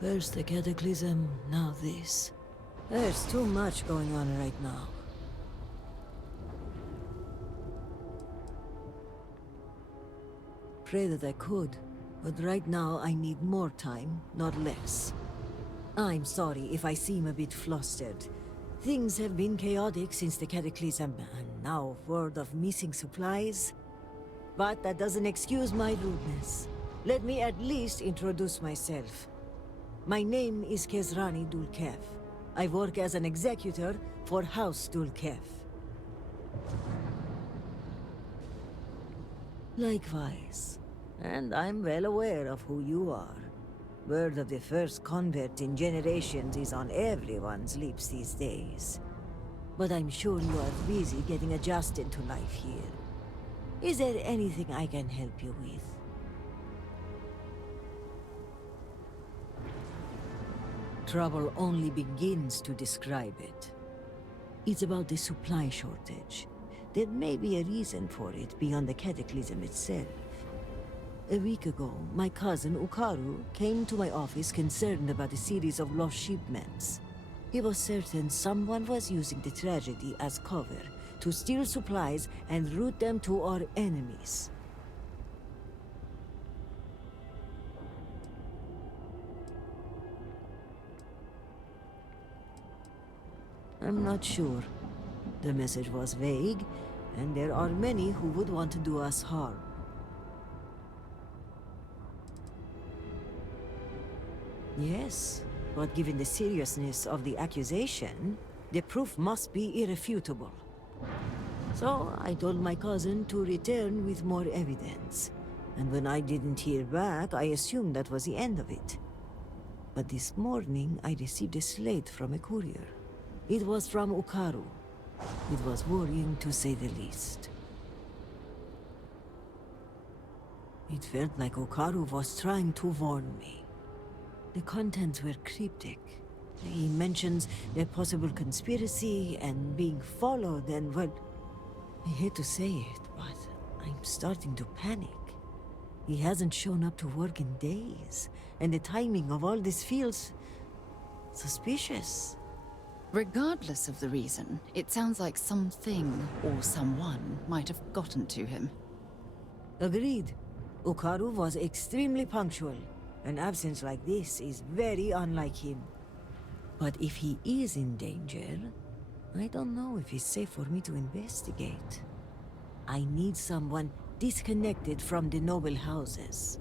First the cataclysm, now this. There's too much going on right now. Pray that I could, but right now I need more time, not less. I'm sorry if I seem a bit flustered. Things have been chaotic since the cataclysm, and now word of missing supplies. But that doesn't excuse my rudeness. Let me at least introduce myself. My name is Kezrani Dulkev. I work as an executor for House Dulkev. Likewise. And I'm well aware of who you are. Word of the first convert in generations is on everyone's lips these days. But I'm sure you are busy getting adjusted to life here. Is there anything I can help you with? Trouble only begins to describe it. It's about the supply shortage. There may be a reason for it beyond the cataclysm itself. A week ago, my cousin Ukaru came to my office concerned about a series of lost shipments. He was certain someone was using the tragedy as cover to steal supplies and route them to our enemies. I'm not sure. The message was vague, and there are many who would want to do us harm. Yes, but given the seriousness of the accusation, the proof must be irrefutable. So I told my cousin to return with more evidence. And when I didn't hear back, I assumed that was the end of it. But this morning, I received a slate from a courier. It was from Ukaru. It was worrying, to say the least. It felt like Ukaru was trying to warn me. The contents were cryptic. He mentions a possible conspiracy and being followed and, well, I hate to say it, but I'm starting to panic. He hasn't shown up to work in days, and the timing of all this feels suspicious. Regardless of the reason, it sounds like something or someone might have gotten to him. Agreed. Ukaru was extremely punctual. An absence like this is very unlike him. But if he is in danger, I don't know if it's safe for me to investigate. I need someone disconnected from the noble houses.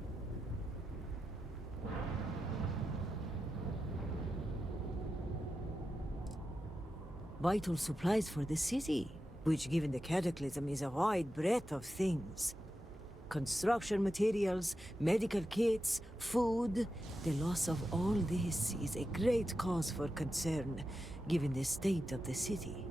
Vital supplies for the city, which given the cataclysm is a wide breadth of things. Construction materials, medical kits, food. The loss of all this is a great cause for concern, given the state of the city.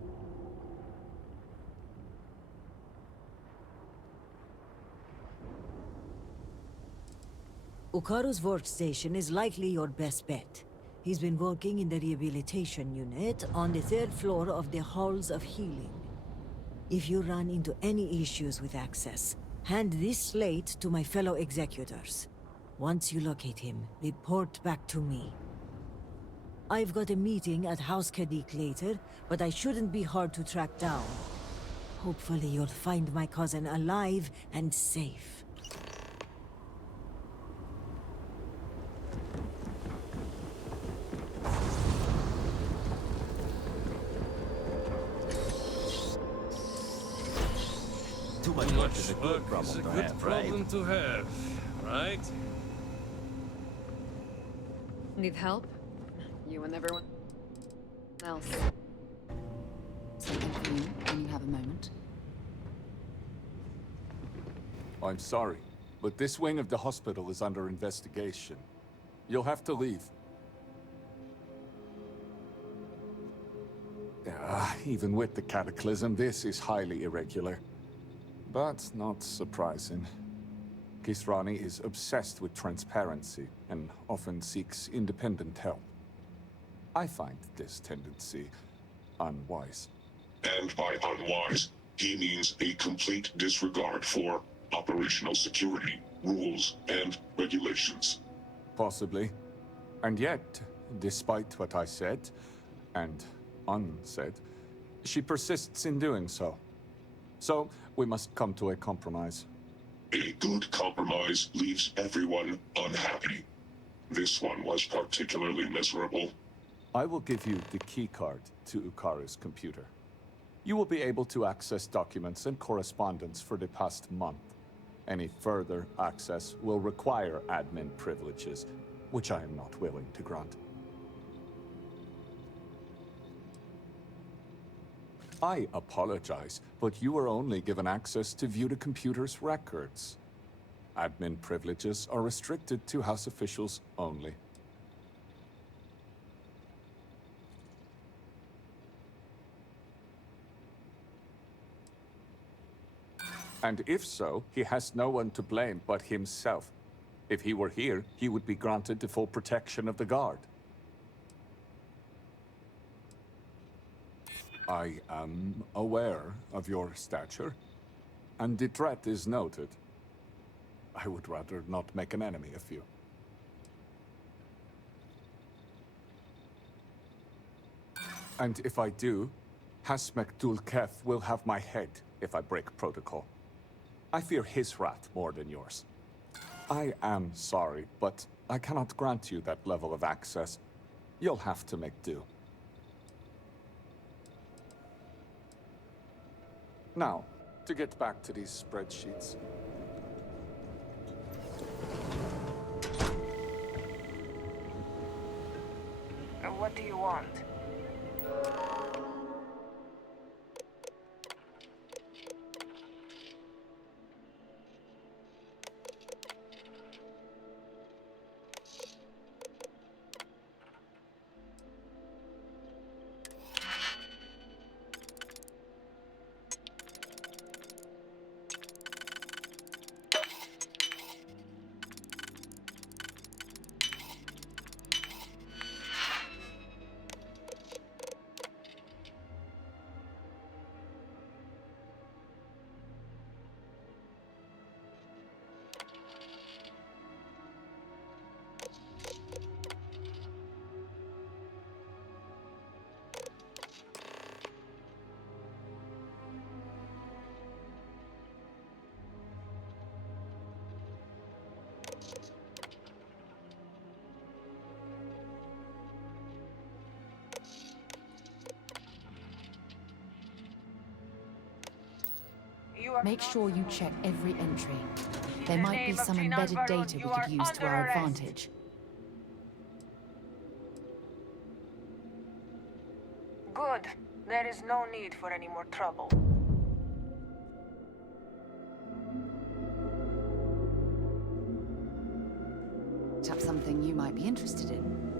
Ukaru's workstation is likely your best bet. He's been working in the rehabilitation unit on the third floor of the Halls of Healing. If you run into any issues with access, hand this slate to my fellow executors. Once you locate him, report back to me. I've got a meeting at House Kadik later, but I shouldn't be hard to track down. Hopefully you'll find my cousin alive and safe. Too much work is a good problem to have, right? Need help? You and everyone else. Something for you when you have a moment. I'm sorry, but this wing of the hospital is under investigation. You'll have to leave. Even with the cataclysm, this is highly irregular. But not surprising. Kisrani is obsessed with transparency and often seeks independent help. I find this tendency unwise. And by unwise, he means a complete disregard for operational security, rules, and regulations. Possibly. And yet, despite what I said, and unsaid, she persists in doing so. So, we must come to a compromise. A good compromise leaves everyone unhappy. This one was particularly miserable. I will give you the keycard to Ukaru's computer. You will be able to access documents and correspondence for the past month. Any further access will require admin privileges, which I am not willing to grant. I apologize, but you are only given access to view the computer's records. Admin privileges are restricted to House officials only. And if so, he has no one to blame but himself. If he were here, he would be granted the full protection of the guard. I am aware of your stature, and the threat is noted. I would rather not make an enemy of you. And if I do, Hasmek Dulketh will have my head if I break protocol. I fear his wrath more than yours. I am sorry, but I cannot grant you that level of access. You'll have to make do. Now, to get back to these spreadsheets. What do you want? Make sure you check every entry. There might be some embedded data we could use to our advantage. Good. There is no need for any more trouble. Perhaps something you might be interested in.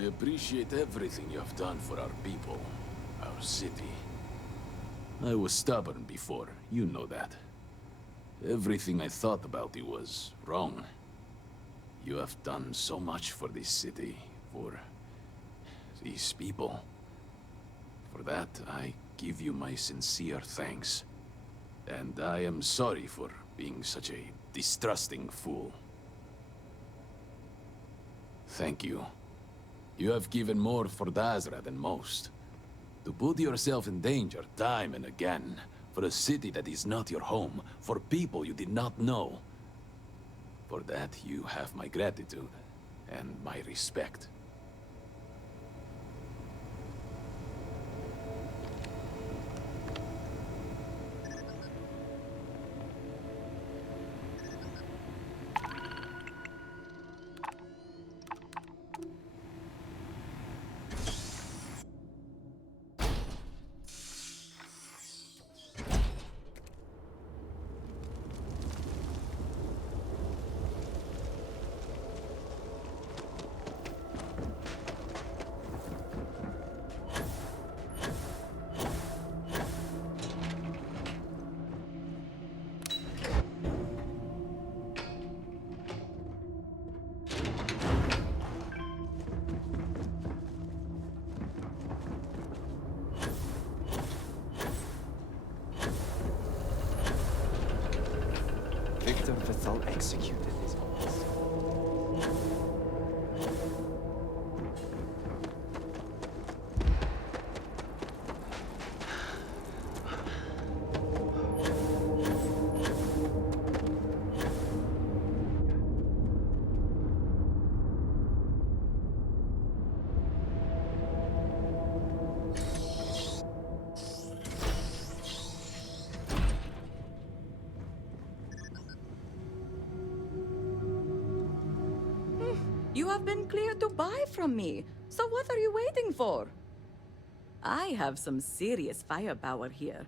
I appreciate everything you have done for our people, our city. I was stubborn before, you know that. Everything I thought about you was wrong. You have done so much for this city, for these people. For that, I give you my sincere thanks. And I am sorry for being such a distrusting fool. Thank you. You have given more for Dazra than most. To put yourself in danger time and again, for a city that is not your home, for people you did not know. For that, you have my gratitude and my respect. Victor Vethel executed his orders. You have been cleared to buy from me, so what are you waiting for? I have some serious firepower here.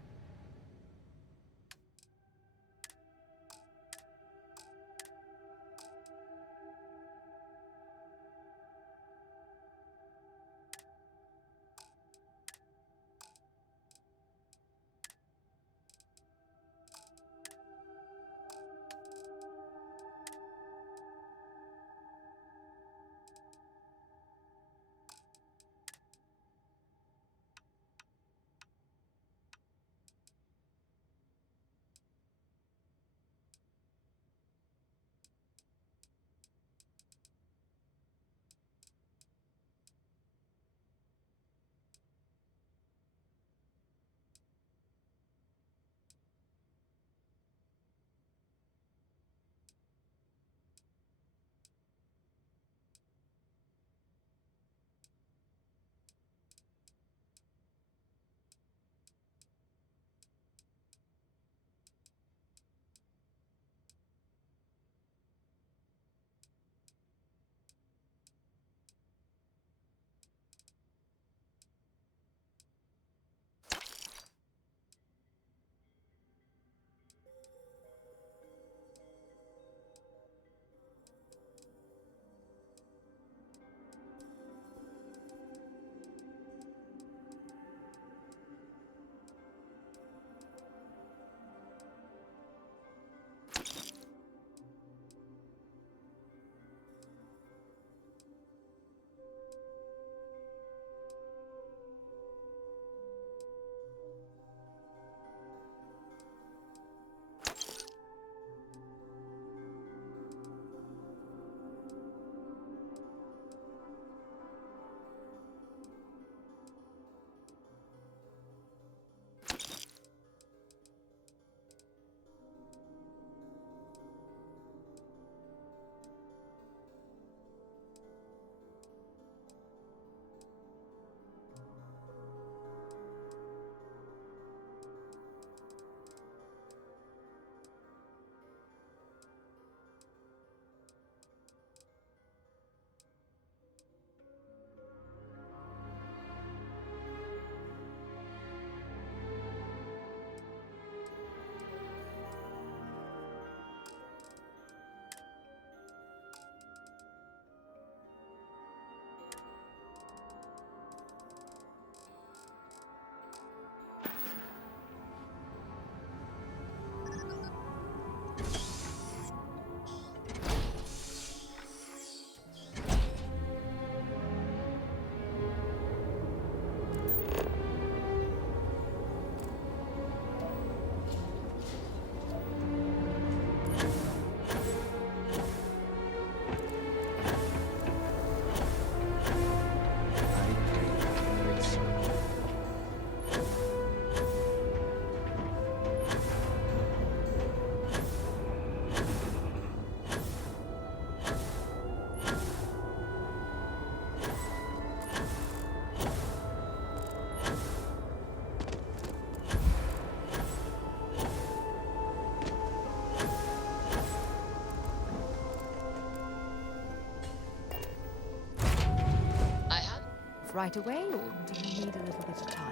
off right away, or do you need a little bit of time?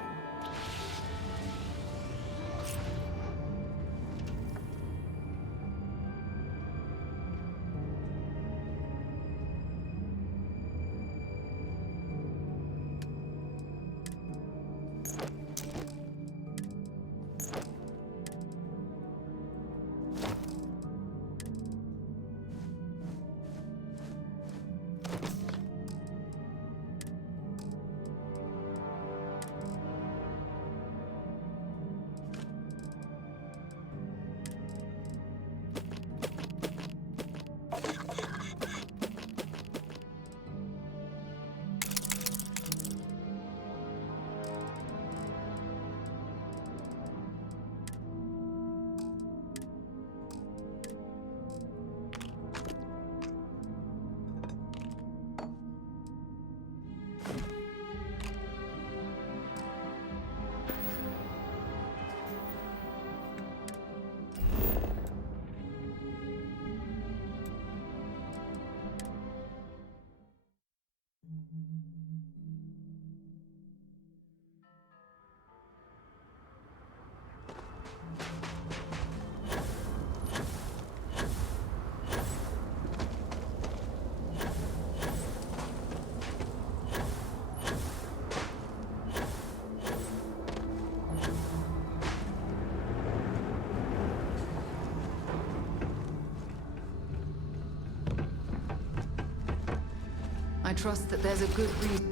I trust that there's a good reason.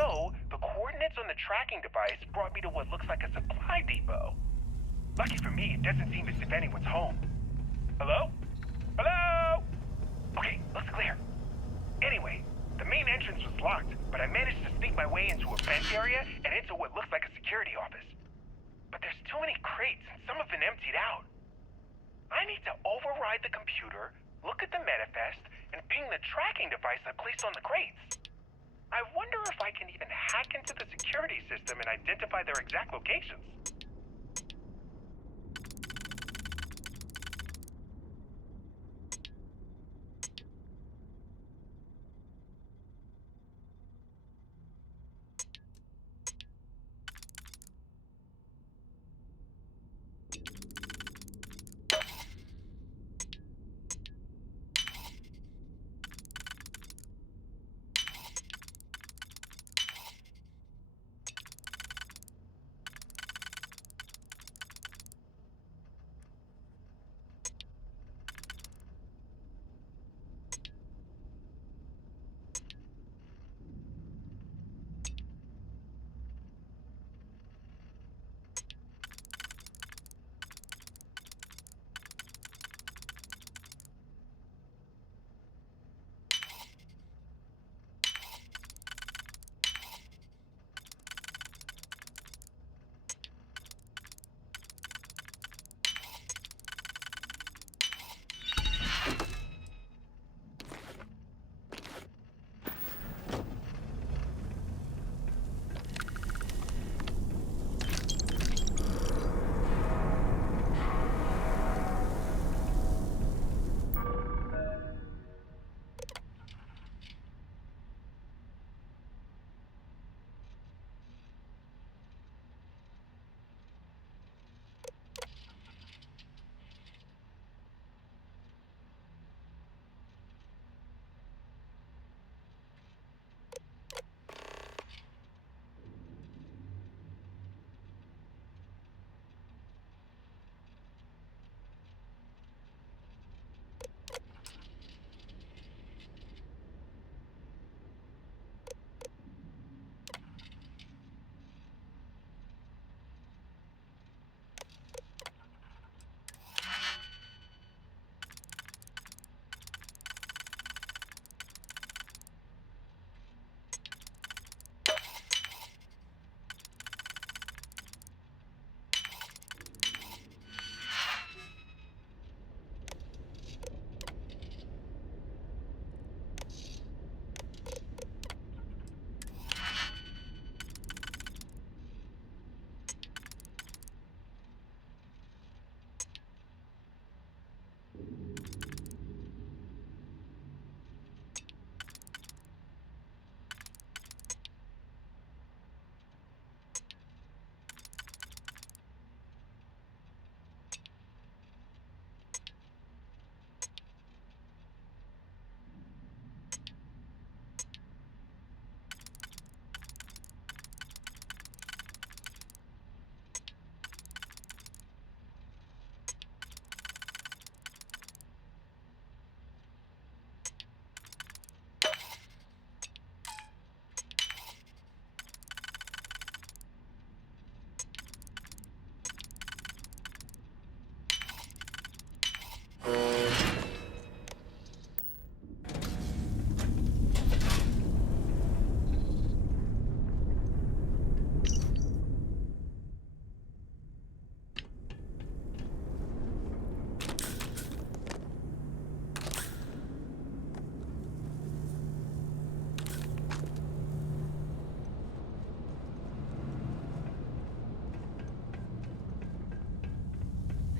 So, the coordinates on the tracking device brought me to what looks like a supply depot. Lucky for me, it doesn't seem as if anyone's home. Hello? Hello? Okay, looks clear. Anyway, the main entrance was locked, but I managed to sneak my way into a vent area and into what looks like a security office. But there's too many crates, and some have been emptied out. I need to override the computer, look at the manifest, and ping the tracking device I placed on the crates. I wonder if I can even hack into the security system and identify their exact locations.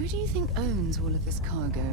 Who do you think owns all of this cargo?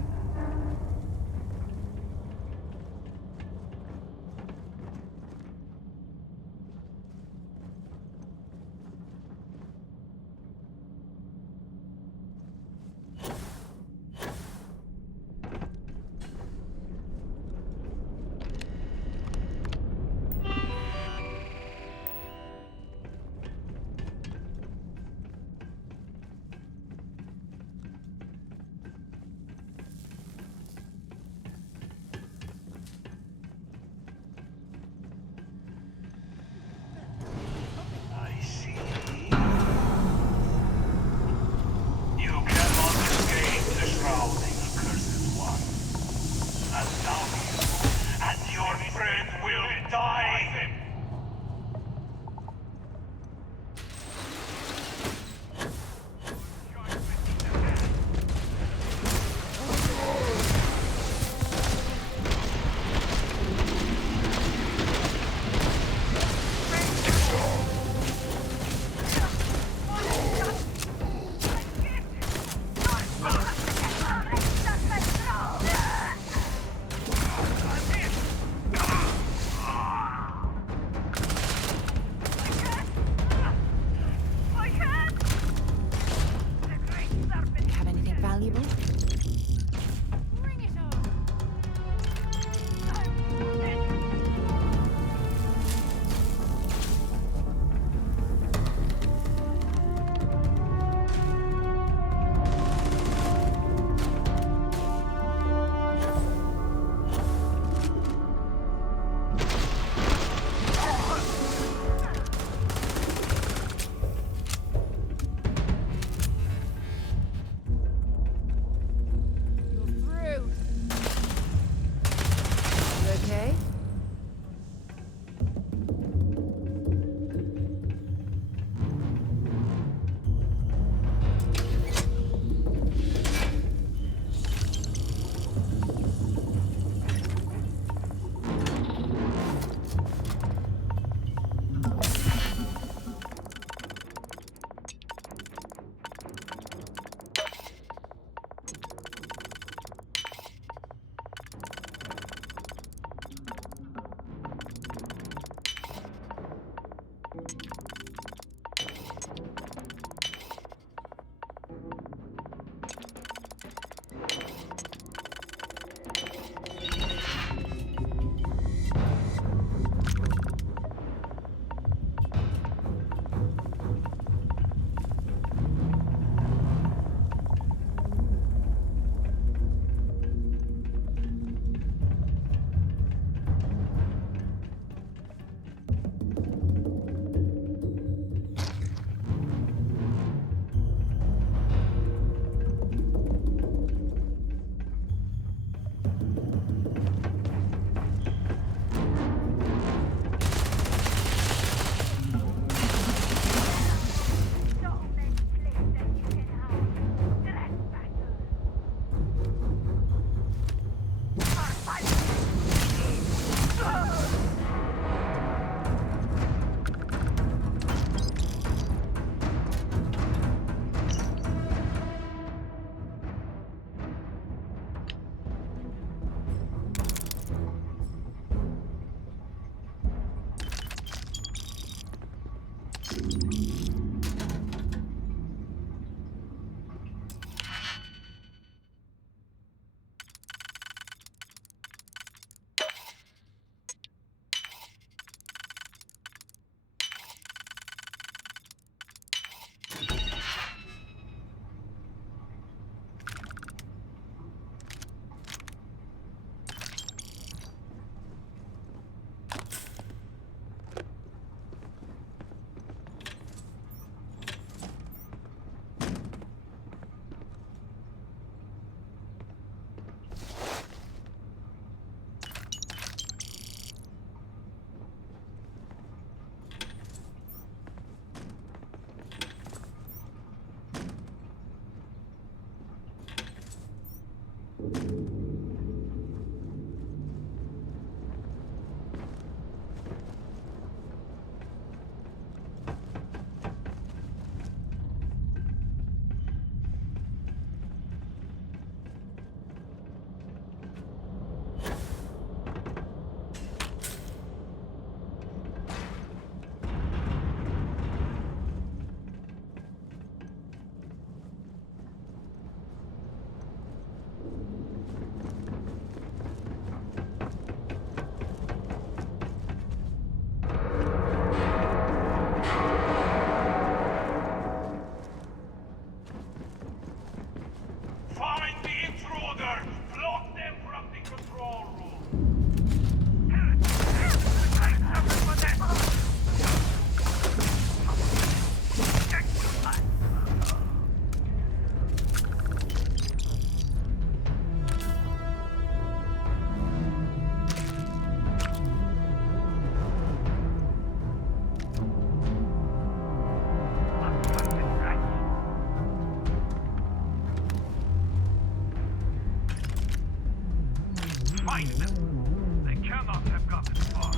Find them! They cannot have gotten far.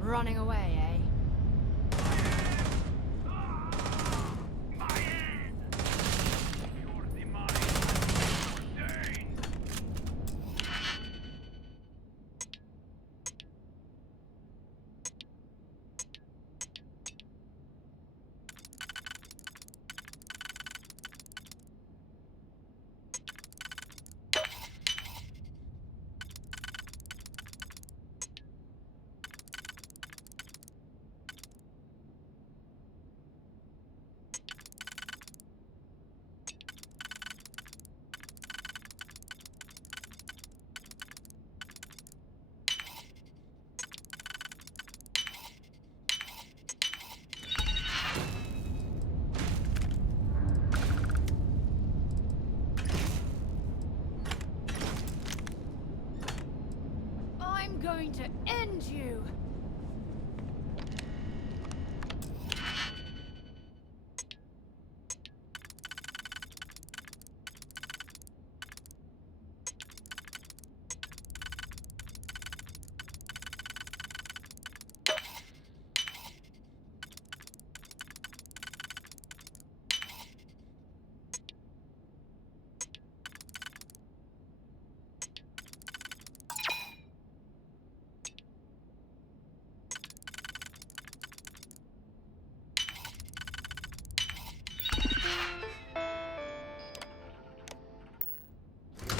Running away, eh? I'm going to end you!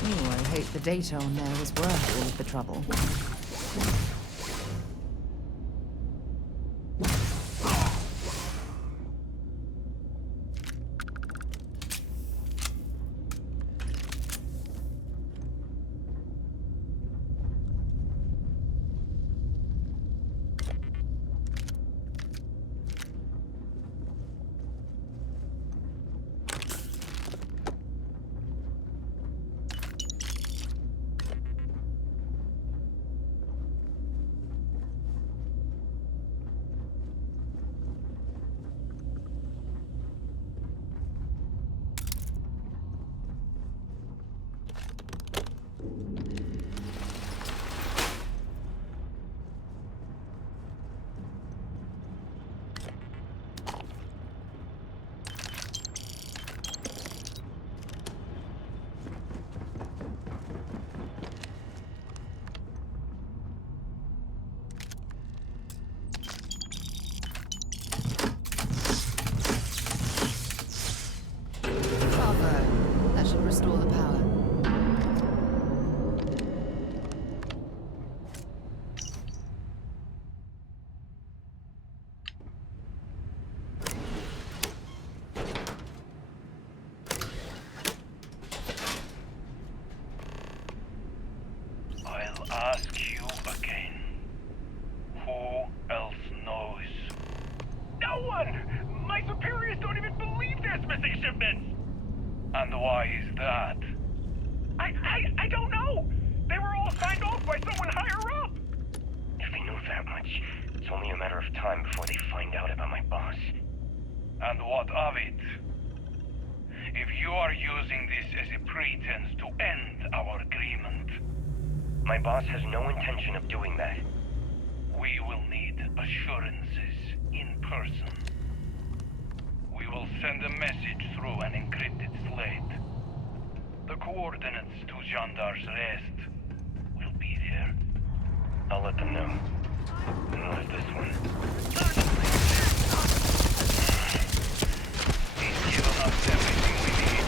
I hope the data on there was worth all of the trouble. That should restore the power. I'll ask you again. Who else knows? No one! My superiors don't even believe there's missing shipments! And why is that? I don't know! They were all signed off by someone higher up! If they know that much, it's only a matter of time before they find out about my boss. And what of it? If you are using this as a pretense to end our agreement... My boss has no intention of doing that. We will need assurances in person. We will send a message through an encrypted slate. The coordinates to Gendar's rest will be there. I'll let them know. And what is this one? He's given us everything we need.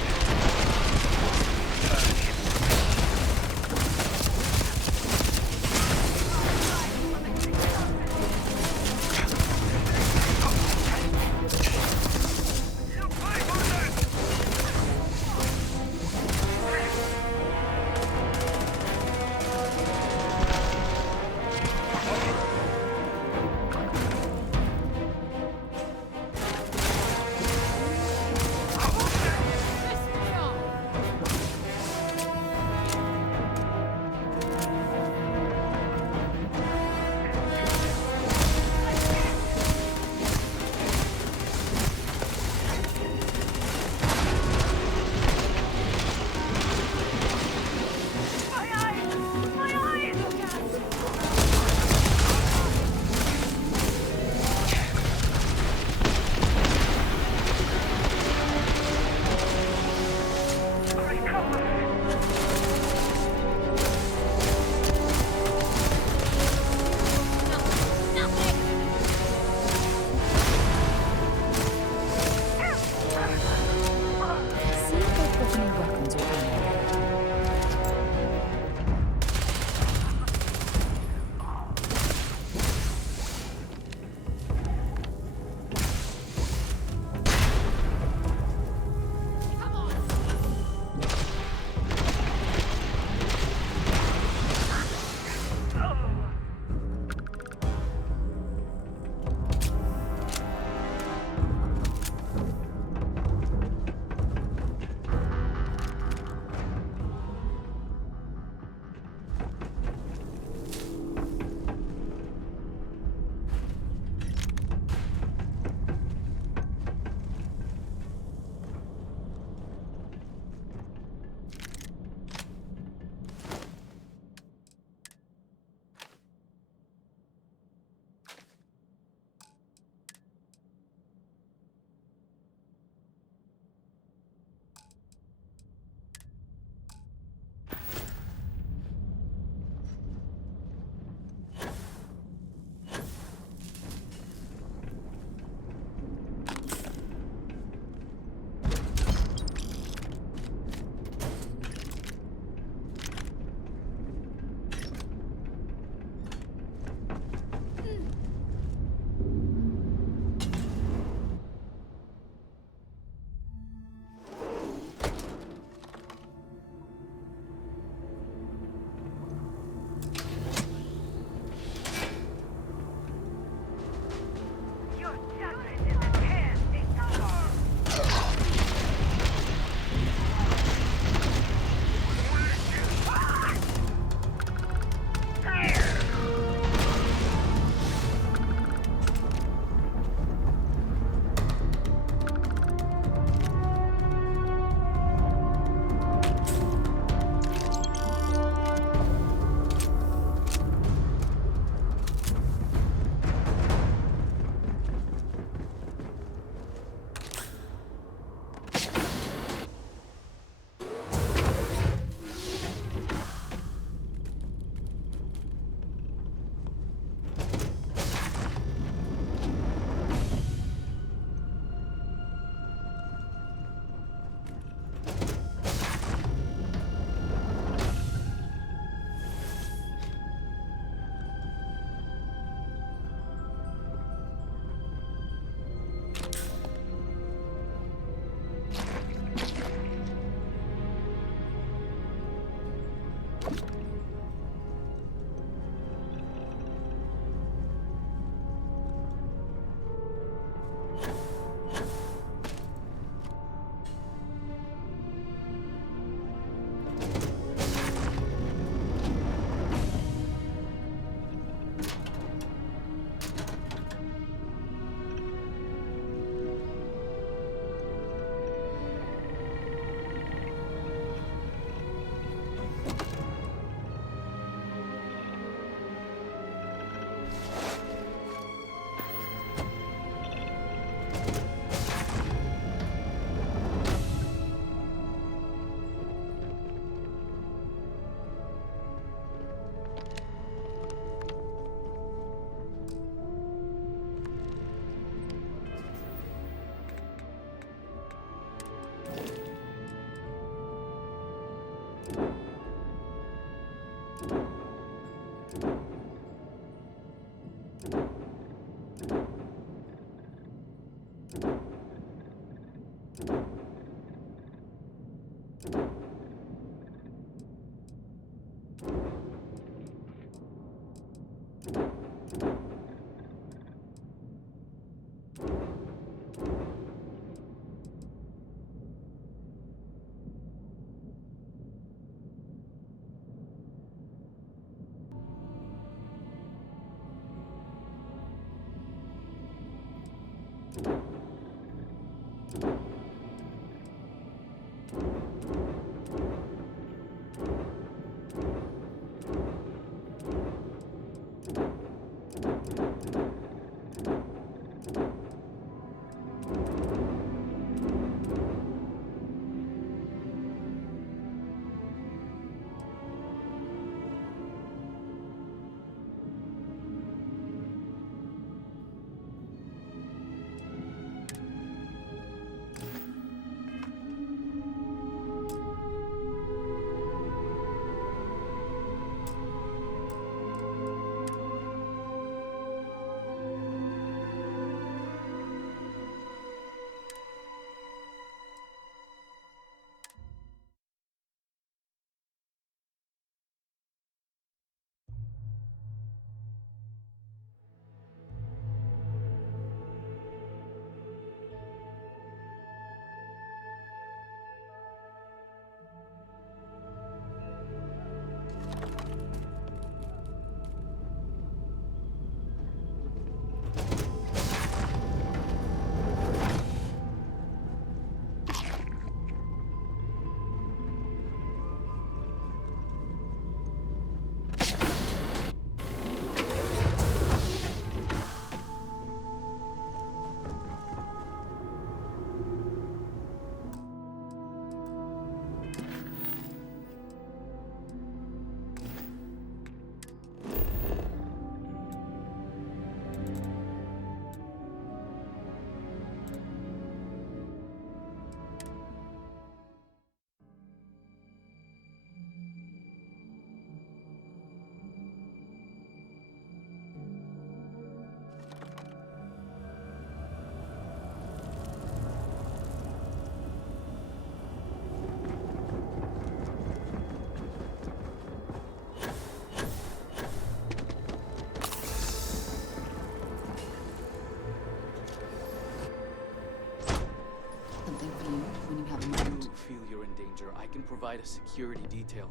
Something for you when you have a moment. If you feel you're in danger, I can provide a security detail.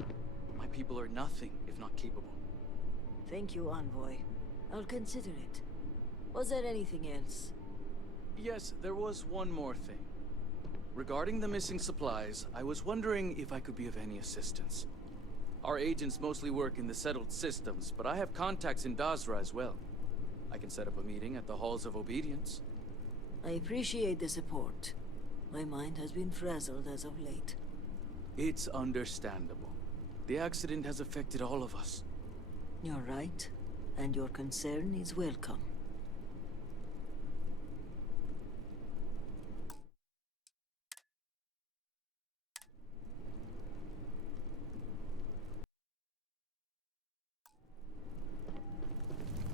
My people are nothing if not capable. Thank you, Envoy. I'll consider it. Was there anything else? Yes, there was one more thing. Regarding the missing supplies, I was wondering if I could be of any assistance. Our agents mostly work in the settled systems, but I have contacts in Dazra as well. I can set up a meeting at the Halls of Obedience. I appreciate the support. My mind has been frazzled as of late. It's understandable. The accident has affected all of us. You're right, and your concern is welcome.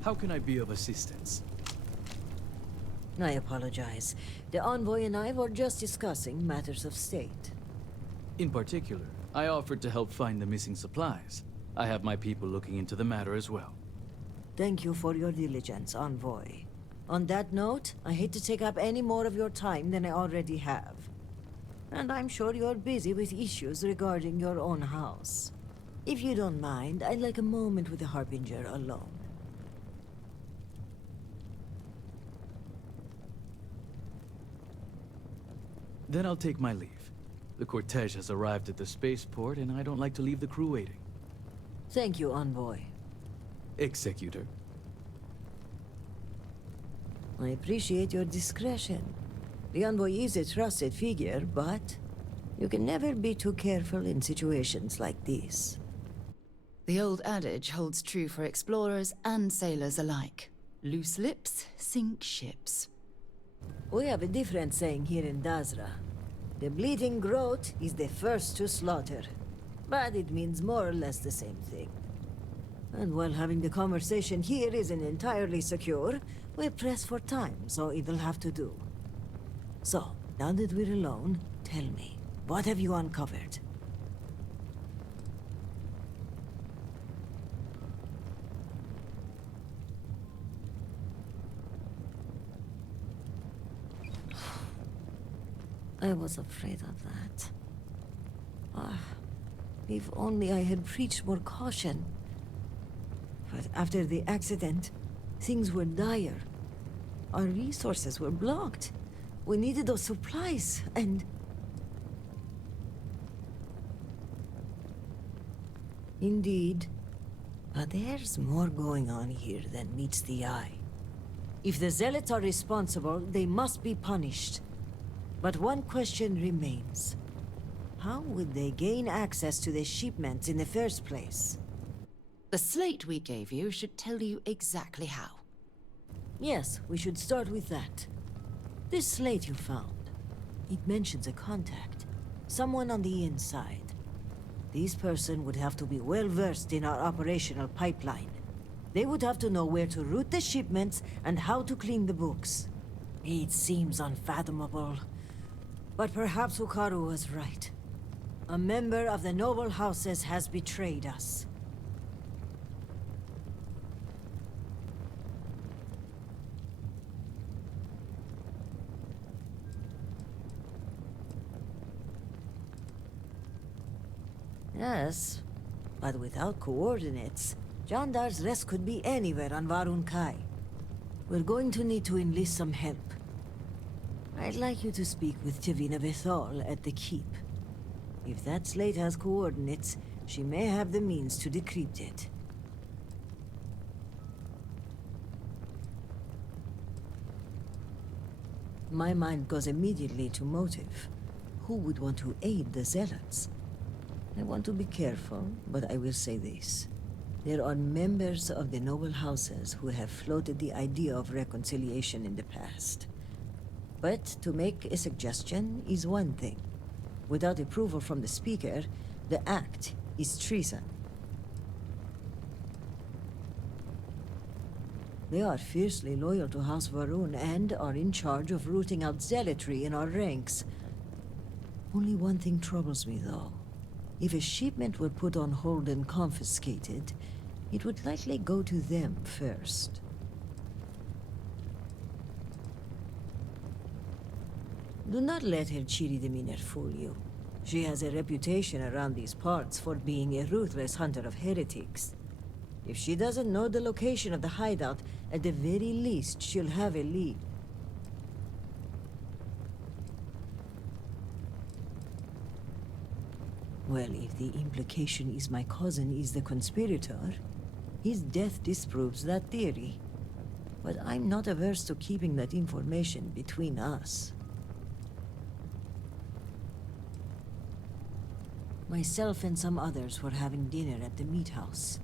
How can I be of assistance? I apologize. The Envoy and I were just discussing matters of state. In particular, I offered to help find the missing supplies. I have my people looking into the matter as well. Thank you for your diligence, Envoy. On that note, I hate to take up any more of your time than I already have. And I'm sure you're busy with issues regarding your own house. If you don't mind, I'd like a moment with the Harbinger alone. Then I'll take my leave. The cortege has arrived at the spaceport, and I don't like to leave the crew waiting. Thank you, Envoy. Executor. I appreciate your discretion. The Envoy is a trusted figure, but you can never be too careful in situations like this. The old adage holds true for explorers and sailors alike. Loose lips sink ships. We have a different saying here in Dazra. The bleeding groat is the first to slaughter. But it means more or less the same thing. And while having the conversation here isn't entirely secure, we're pressed for time, so it'll have to do. So, now that we're alone, tell me, what have you uncovered? I was afraid of that. If only I had preached more caution. But after the accident, things were dire. Our resources were blocked. We needed those supplies, and... Indeed. But there's more going on here than meets the eye. If the Zealots are responsible, they must be punished. But one question remains. How would they gain access to the shipments in the first place? The slate we gave you should tell you exactly how. Yes, we should start with that. This slate you found, it mentions a contact. Someone on the inside. This person would have to be well versed in our operational pipeline. They would have to know where to route the shipments and how to clean the books. It seems unfathomable. But perhaps Hukaru was right. A member of the noble houses has betrayed us. Yes, but without coordinates, Jandar's rest could be anywhere on Varun Kai. We're going to need to enlist some help. I'd like you to speak with Tivina Bethal at the Keep. If that slate has coordinates, she may have the means to decrypt it. My mind goes immediately to motive. Who would want to aid the Zealots? I want to be careful, but I will say this. There are members of the noble houses who have floated the idea of reconciliation in the past. But to make a suggestion is one thing. Without approval from the speaker, the act is treason. They are fiercely loyal to House Varun and are in charge of rooting out zealotry in our ranks. Only one thing troubles me, though. If a shipment were put on hold and confiscated, it would likely go to them first. Do not let her cheery demeanor fool you. She has a reputation around these parts for being a ruthless hunter of heretics. If she doesn't know the location of the hideout, at the very least, she'll have a lead. Well, if the implication is my cousin is the conspirator, his death disproves that theory. But I'm not averse to keeping that information between us. Myself and some others were having dinner at the meat house.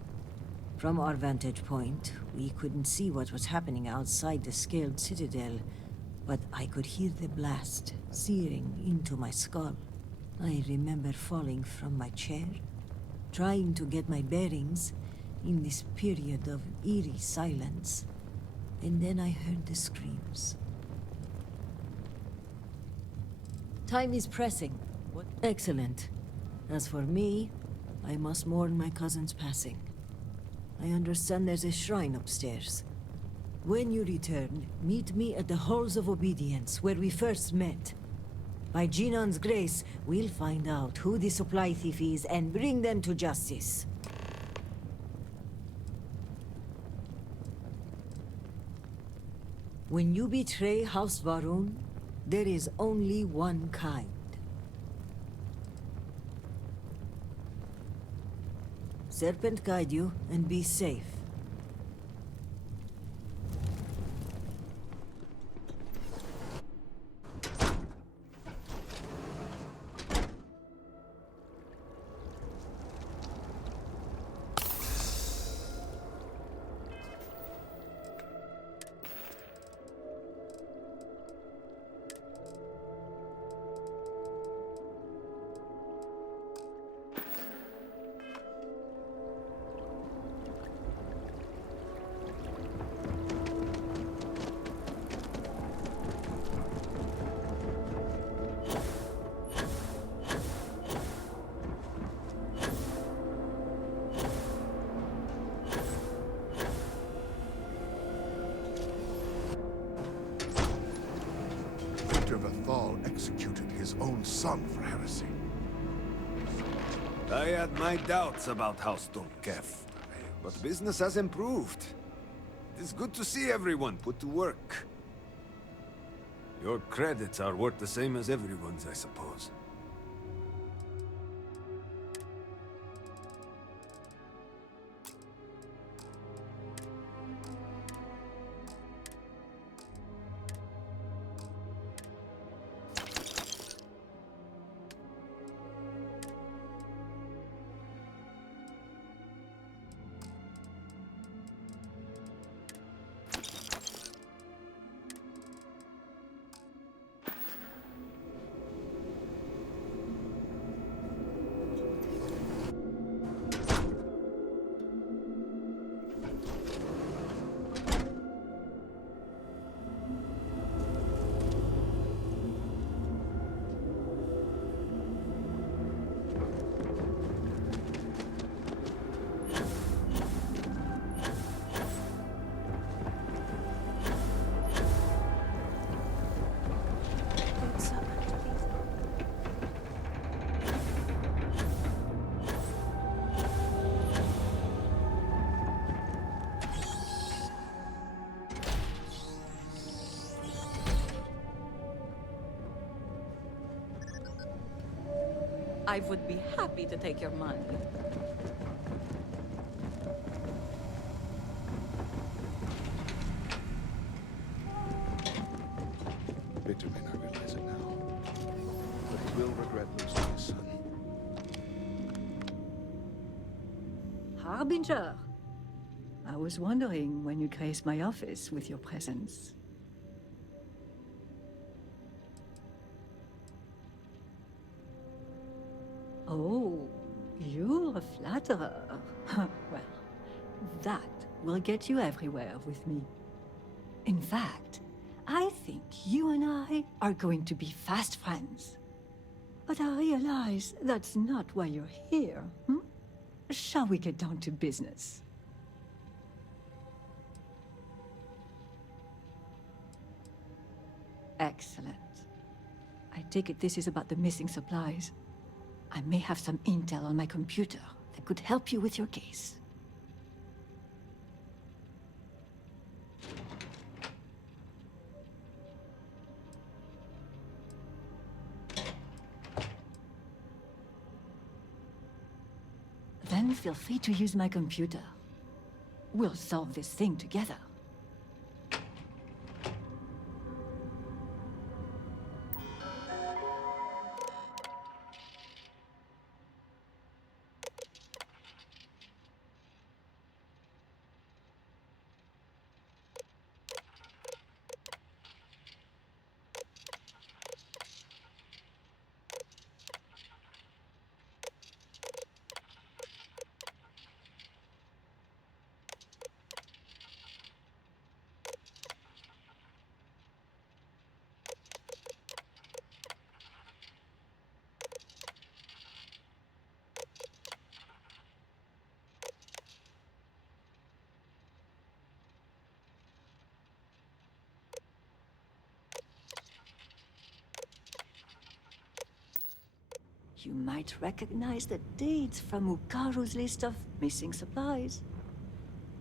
From our vantage point, we couldn't see what was happening outside the scaled citadel, but I could hear the blast searing into my skull. I remember falling from my chair, trying to get my bearings in this period of eerie silence, and then I heard the screams. Time is pressing. Excellent. As for me, I must mourn my cousin's passing. I understand there's a shrine upstairs. When you return, meet me at the Halls of Obedience, where we first met. By Jinan's grace, we'll find out who the supply thief is and bring them to justice. When you betray House Varun, there is only one kind. Serpent guide you, and be safe. Victor Vethal executed his own son for heresy. I had my doubts about House Donkef, but business has improved. It is good to see everyone put to work. Your credits are worth the same as everyone's, I suppose. I would be happy to take your money. Victor may not realize it now, but he will regret losing his son. Harbinger! I was wondering when you'd grace my office with your presence. Oh, you're a flatterer. Well, that will get you everywhere with me. In fact, I think you and I are going to be fast friends. But I realize that's not why you're here, hmm? Shall we get down to business? Excellent. I take it this is about the missing supplies. I may have some intel on my computer that could help you with your case. Then feel free to use my computer. We'll solve this thing together. You might recognize the dates from Ukaru's list of missing supplies.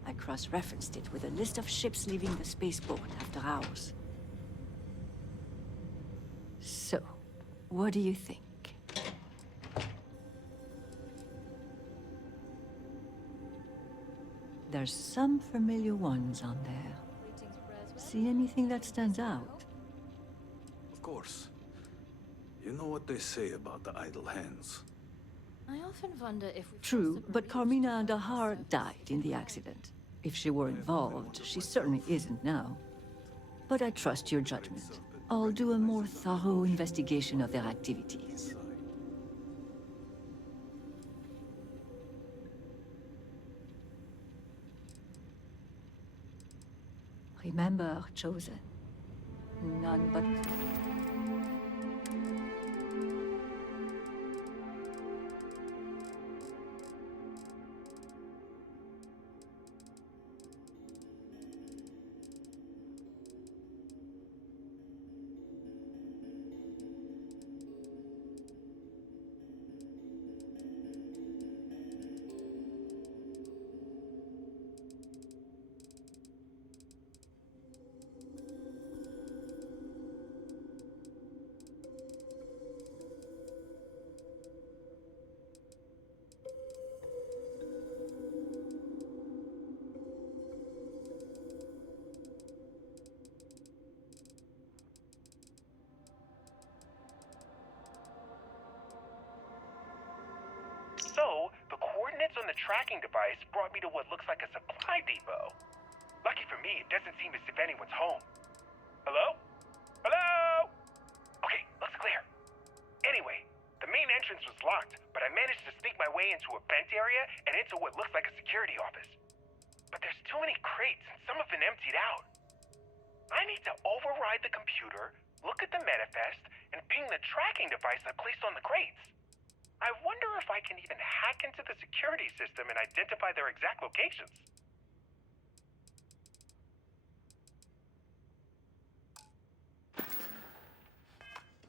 I cross-referenced it with a list of ships leaving the spaceport after ours. So, what do you think? There's some familiar ones on there. See anything that stands out? Of course. You know what they say about the idle hands. I often wonder if True, but Carmina and Ahar died in the accident. If she were involved, she certainly isn't now. But I trust your judgment. I'll do a more thorough investigation of their activities. Remember, Chosen. None but... the tracking device brought me to what looks like a supply depot. Lucky for me, it doesn't seem as if anyone's home. Hello? Hello? Okay, looks clear. Anyway, the main entrance was locked, but I managed to sneak my way into a vent area and into what looks like a security office. But there's too many crates, and some have been emptied out. I need to override the computer, look at the manifest, and ping the tracking device I placed on the crates. I wonder if I can even hack into the security system and identify their exact locations.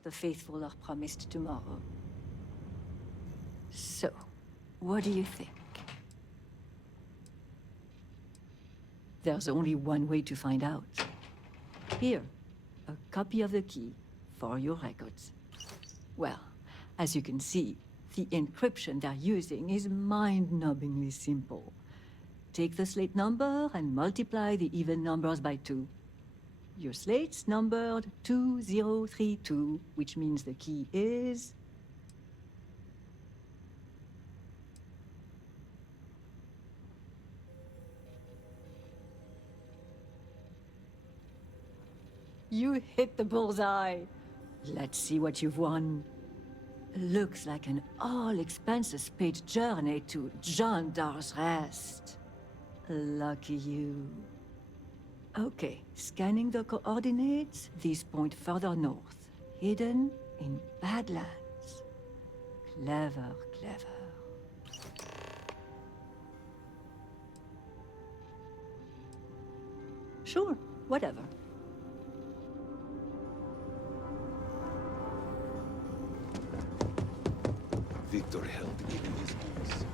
The faithful are promised tomorrow. So, what do you think? There's only one way to find out. Here, a copy of the key for your records. Well, as you can see, the encryption they're using is mind-numbingly simple. Take the slate number and multiply the even numbers by 2. Your slate's numbered 2032, which means the key is... You hit the bullseye. Let's see what you've won. Looks like an all-expenses-paid journey to John Dar's Rest. Lucky you. Okay, scanning the coordinates, these point further north, hidden in Badlands. Clever, clever. Sure, whatever. Victor held even his oaths.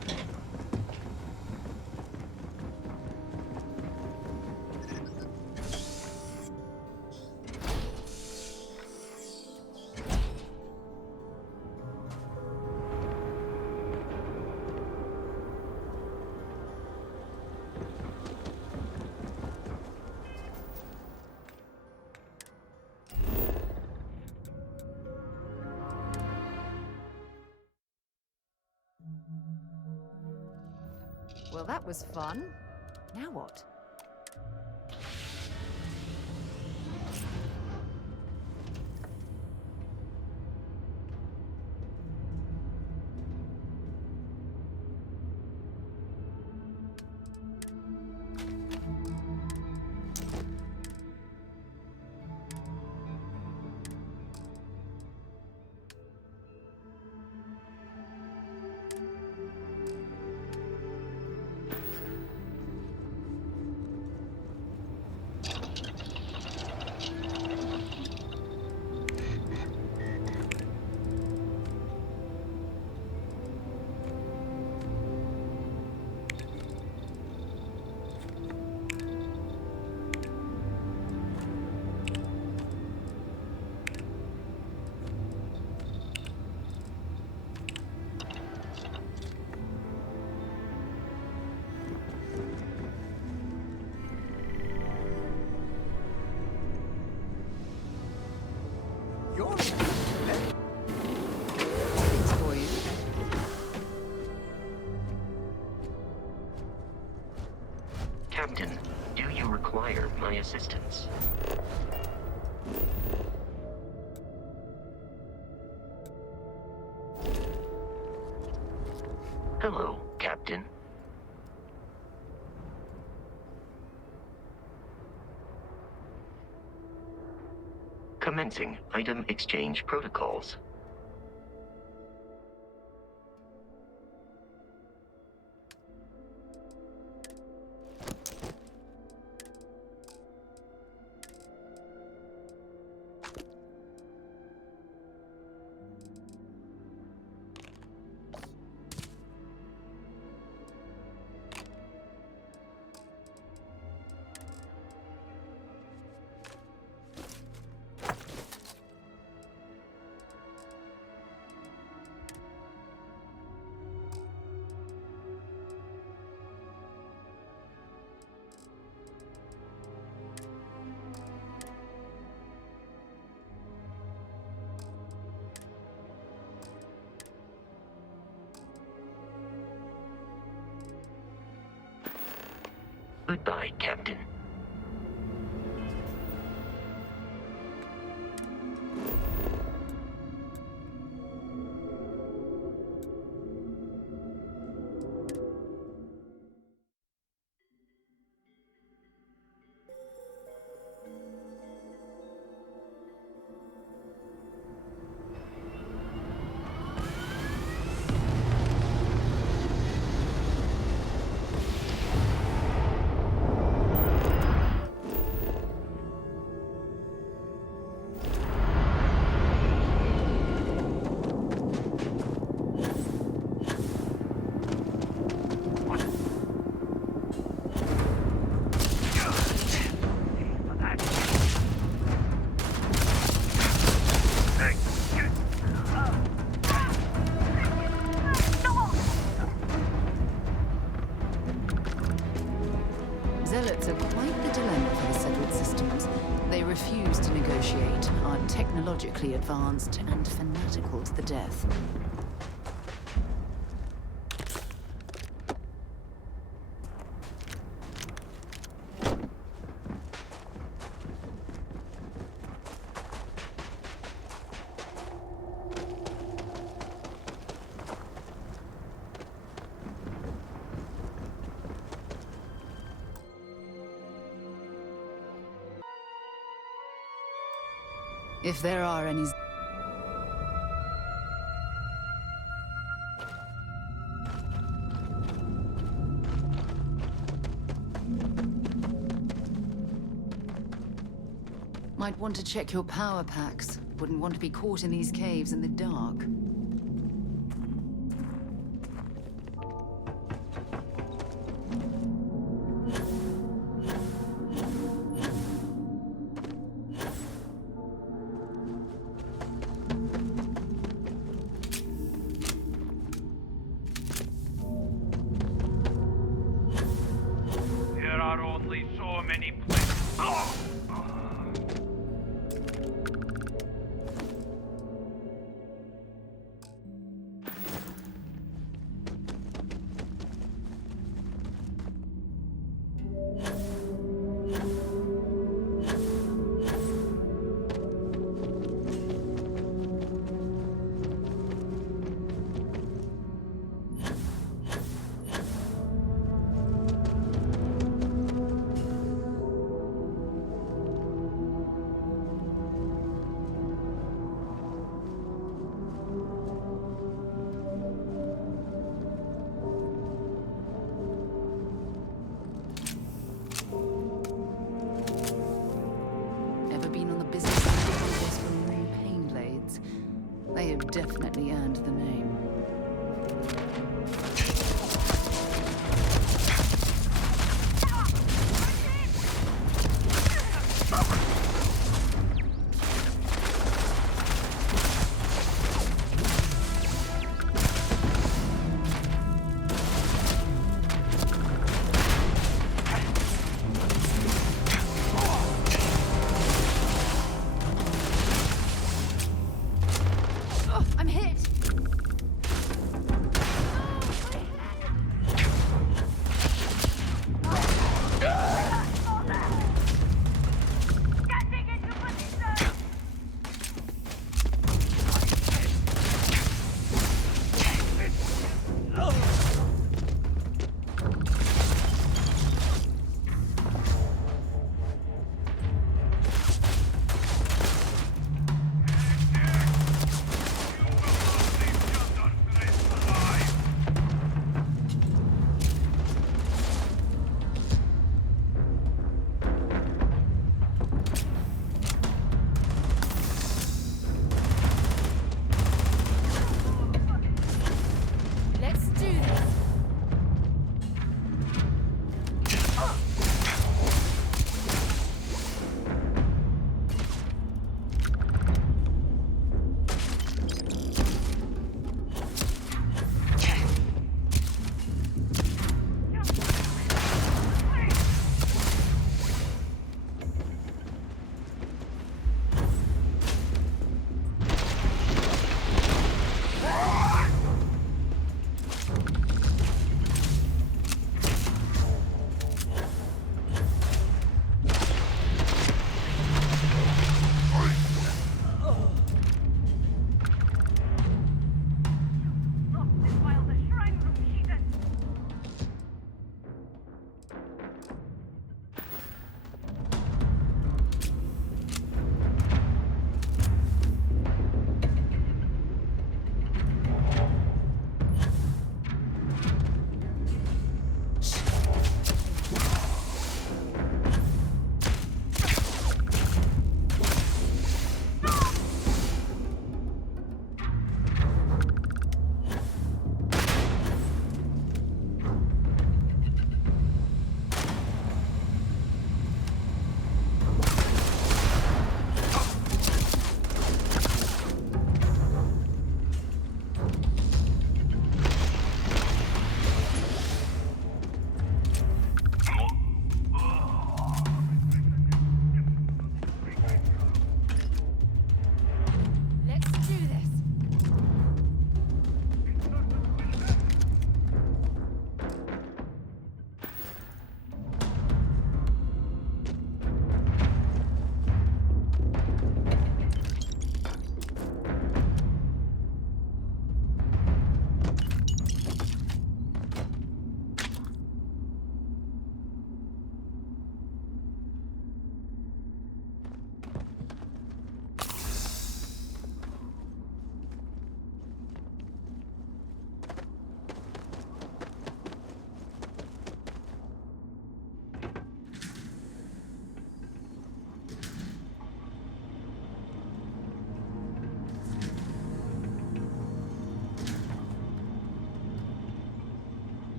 Well, that was fun. Now what? Captain, do you require my assistance? Hello, Captain. Commencing item exchange protocols. Goodbye, Captain. Zealots are quite the dilemma for the settled systems. They refuse to negotiate, are technologically advanced, and fanatical to the death. If there are any... Might want to check your power packs. Wouldn't want to be caught in these caves in the dark. There are only so many places. They have definitely earned the name. I'm hit!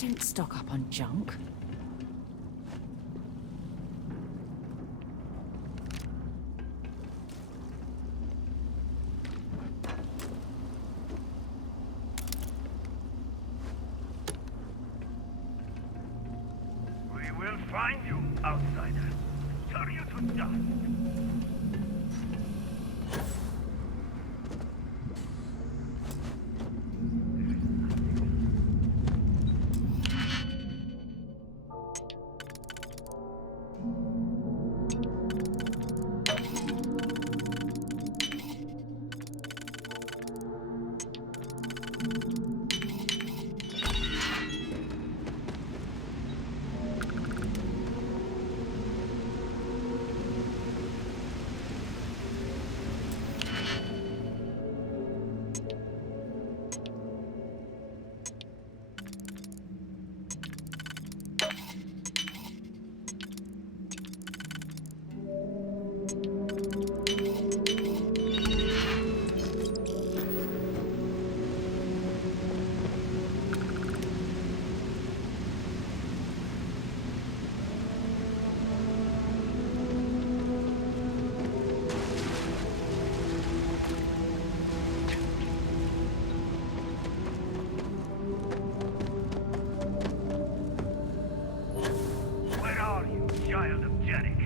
didn't stock up on junk. We will find you, outsider. Turn you to dust. Where are you, child of Janik?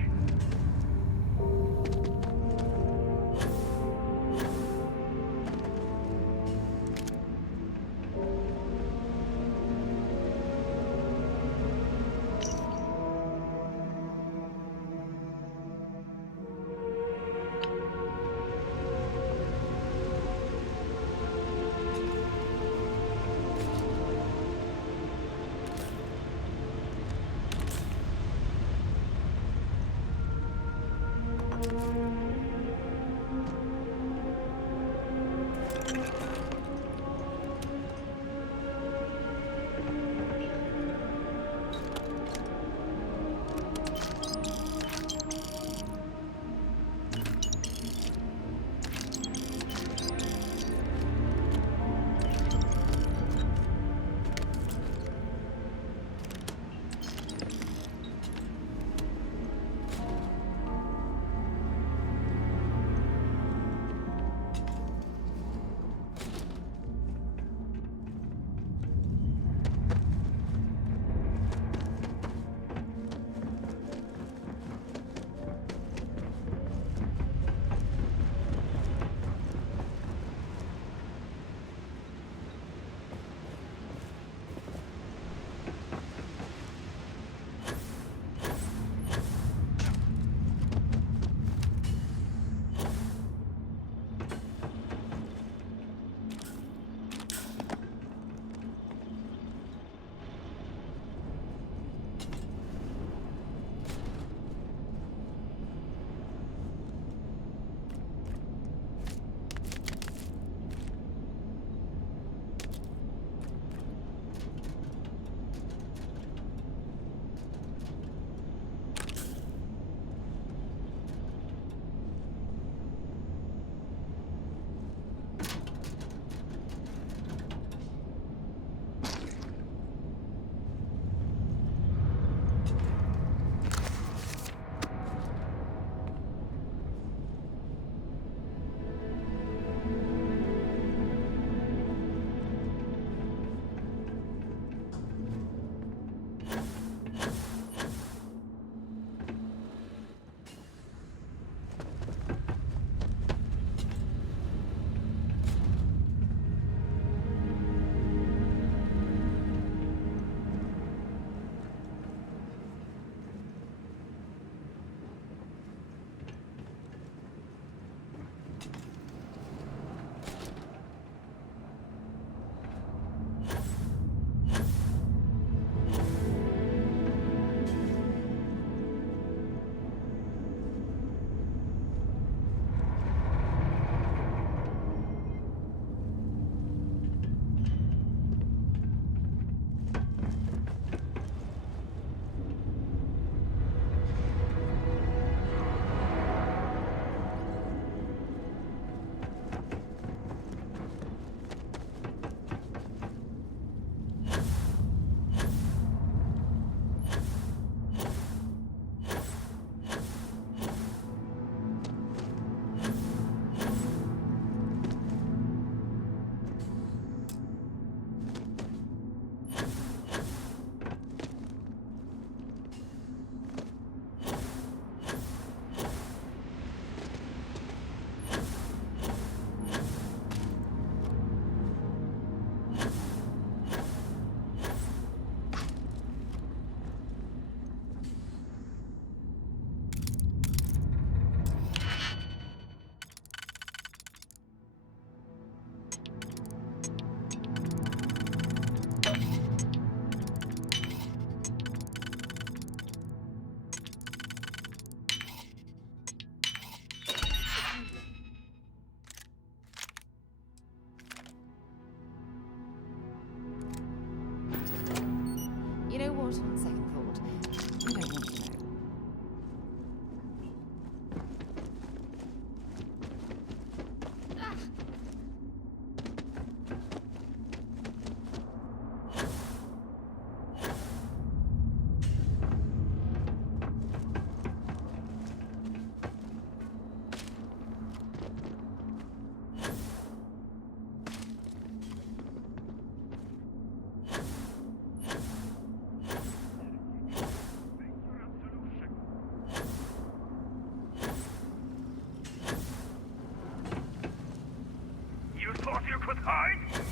you could hide?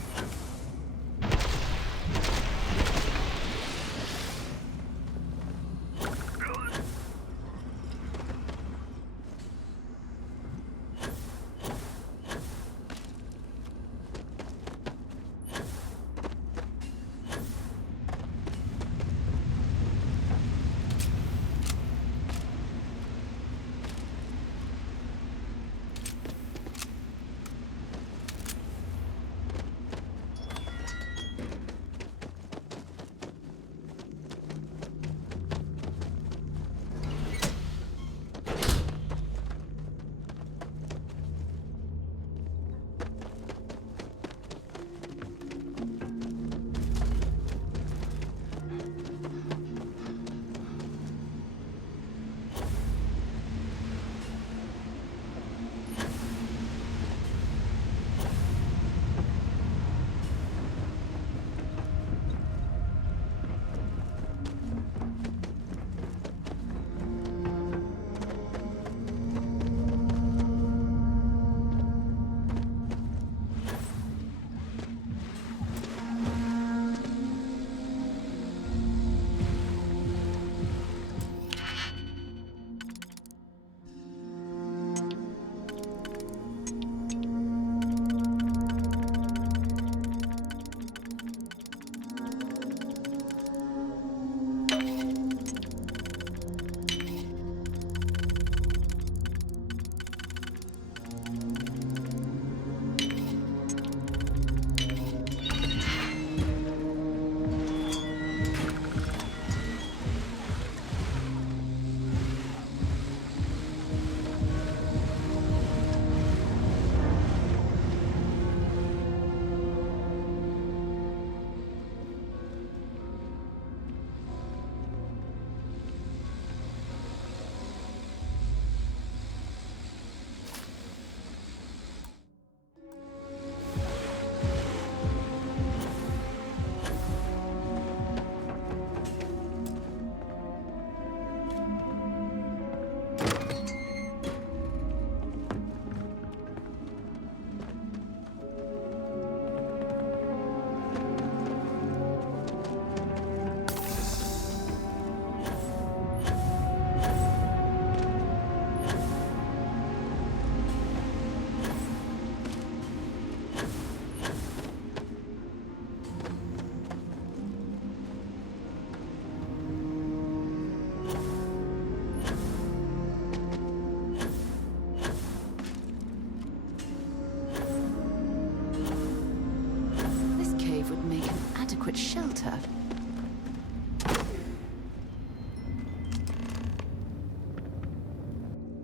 shelter.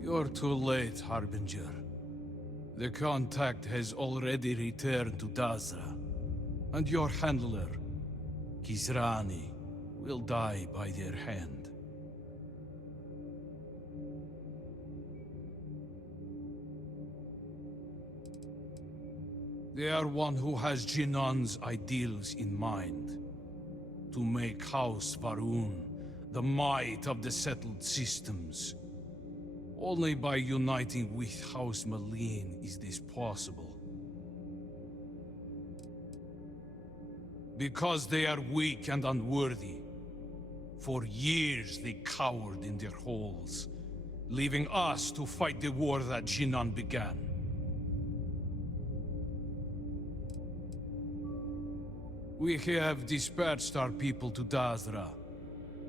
You're too late, Harbinger. The contact has already returned to Dazra, and your handler, Kisrani, will die by their hand. They are one who has Jinan's ideals in mind. To make House Varun the might of the settled systems. Only by uniting with House Malin is this possible. Because they are weak and unworthy. For years they cowered in their holes, leaving us to fight the war that Jinan began. We have dispatched our people to Dazra.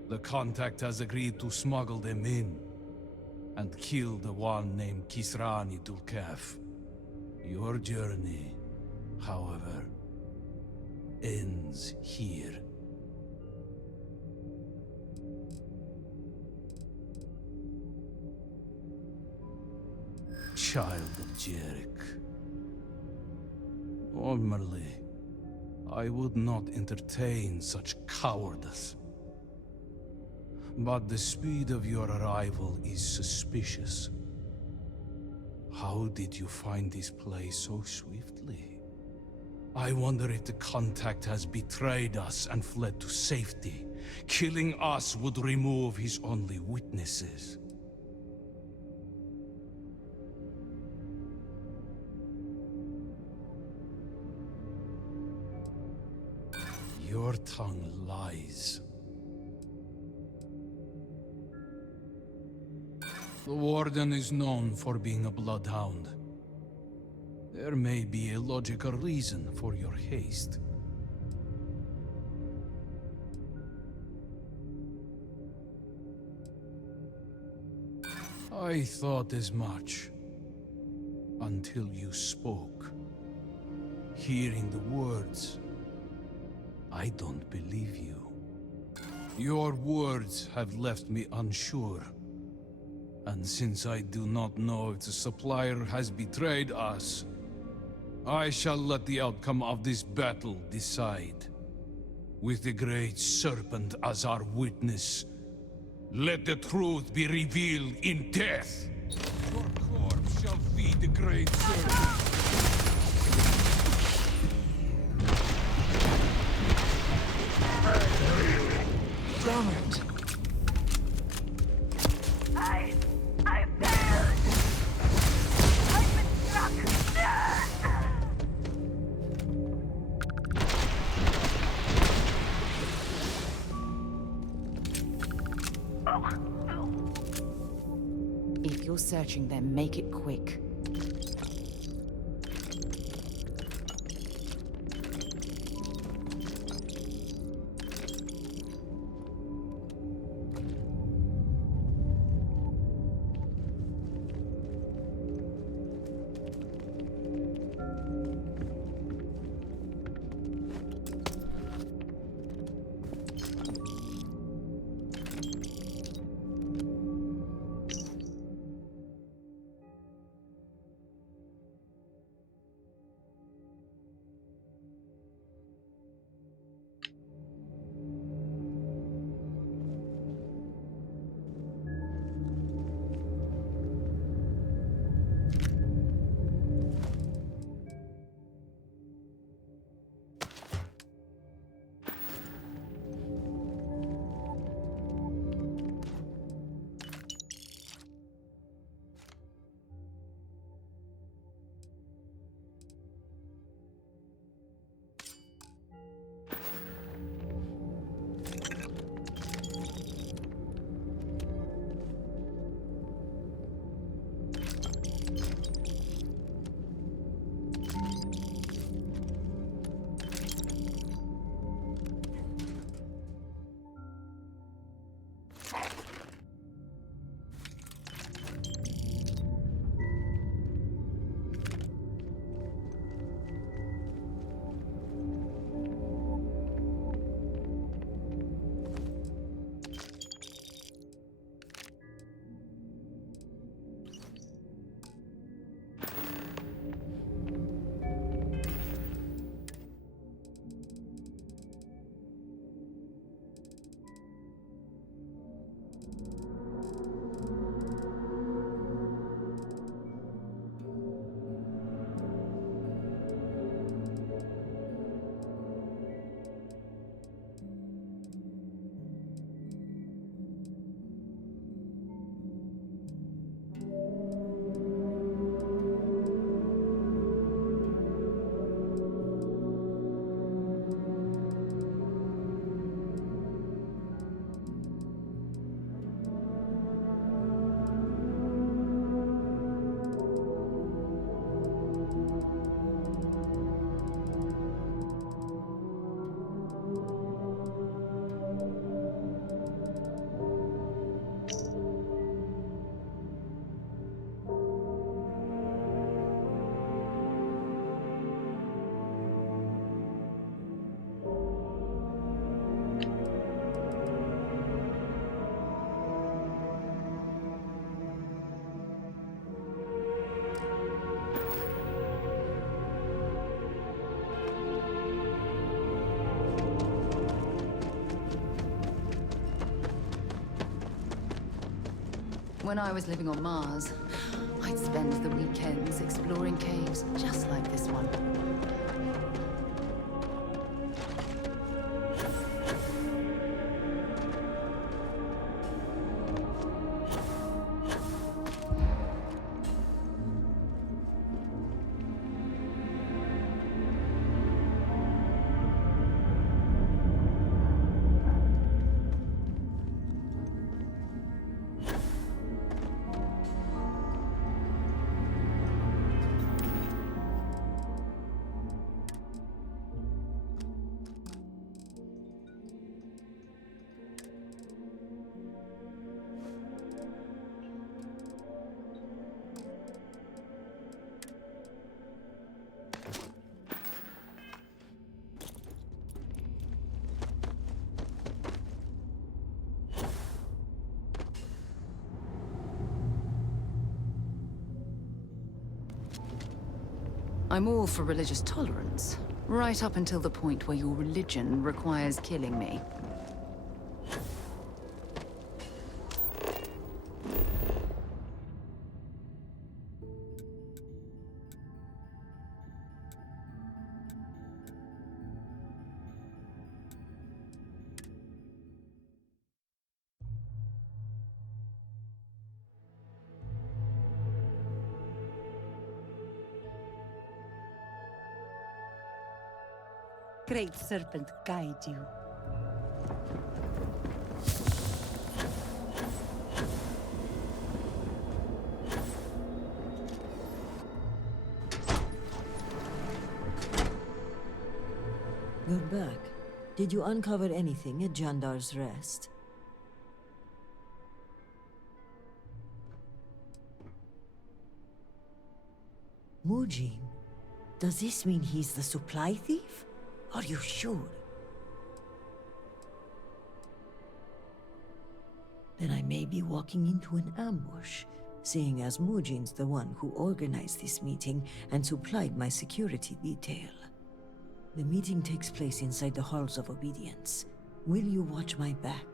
The contact has agreed to smuggle them in and kill the one named Kisrani Dulkaf. Your journey, however, ends here. Child of Jerick. Normally, I would not entertain such cowardice. But the speed of your arrival is suspicious. How did you find this place so swiftly? I wonder if the contact has betrayed us and fled to safety. Killing us would remove his only witnesses. tongue lies. The Warden is known for being a bloodhound. There may be a logical reason for your haste. I thought as much. Until you spoke. Hearing the words, I don't believe you. Your words have left me unsure. And since I do not know if the supplier has betrayed us, I shall let the outcome of this battle decide. With the Great Serpent as our witness, let the truth be revealed in death. Your corpse shall feed the Great Serpent. Damn it. I failed! I've been struck! If you're searching them, make it quick. When I was living on Mars, I'd spend the weekends exploring caves just like this one. I'm all for religious tolerance, right up until the point where your religion requires killing me. Great Serpent guide you. You're back. Did you uncover anything at Jandar's Rest? Mujin? Does this mean he's the supply thief? Are you sure? Then I may be walking into an ambush, seeing as Mujin's the one who organized this meeting and supplied my security detail. The meeting takes place inside the Halls of Obedience. Will you watch my back?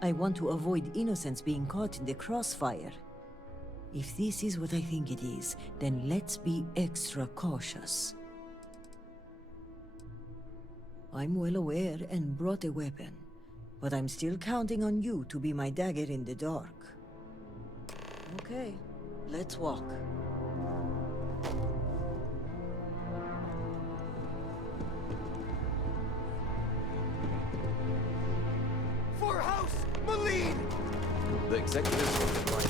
I want to avoid innocents being caught in the crossfire. If this is what I think it is, then let's be extra cautious. I'm well aware and brought a weapon, but I'm still counting on you to be my dagger in the dark. Okay, let's walk. For House Malene! The executives will decline.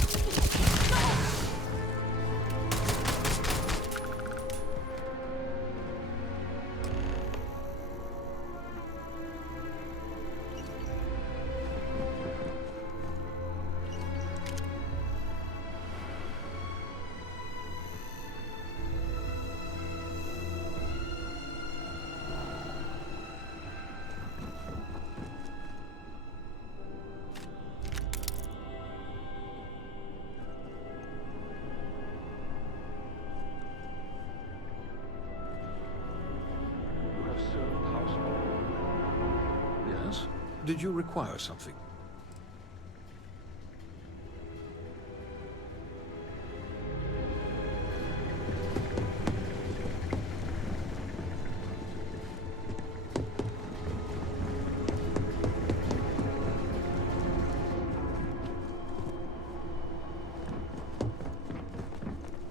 Yes? Did you require something?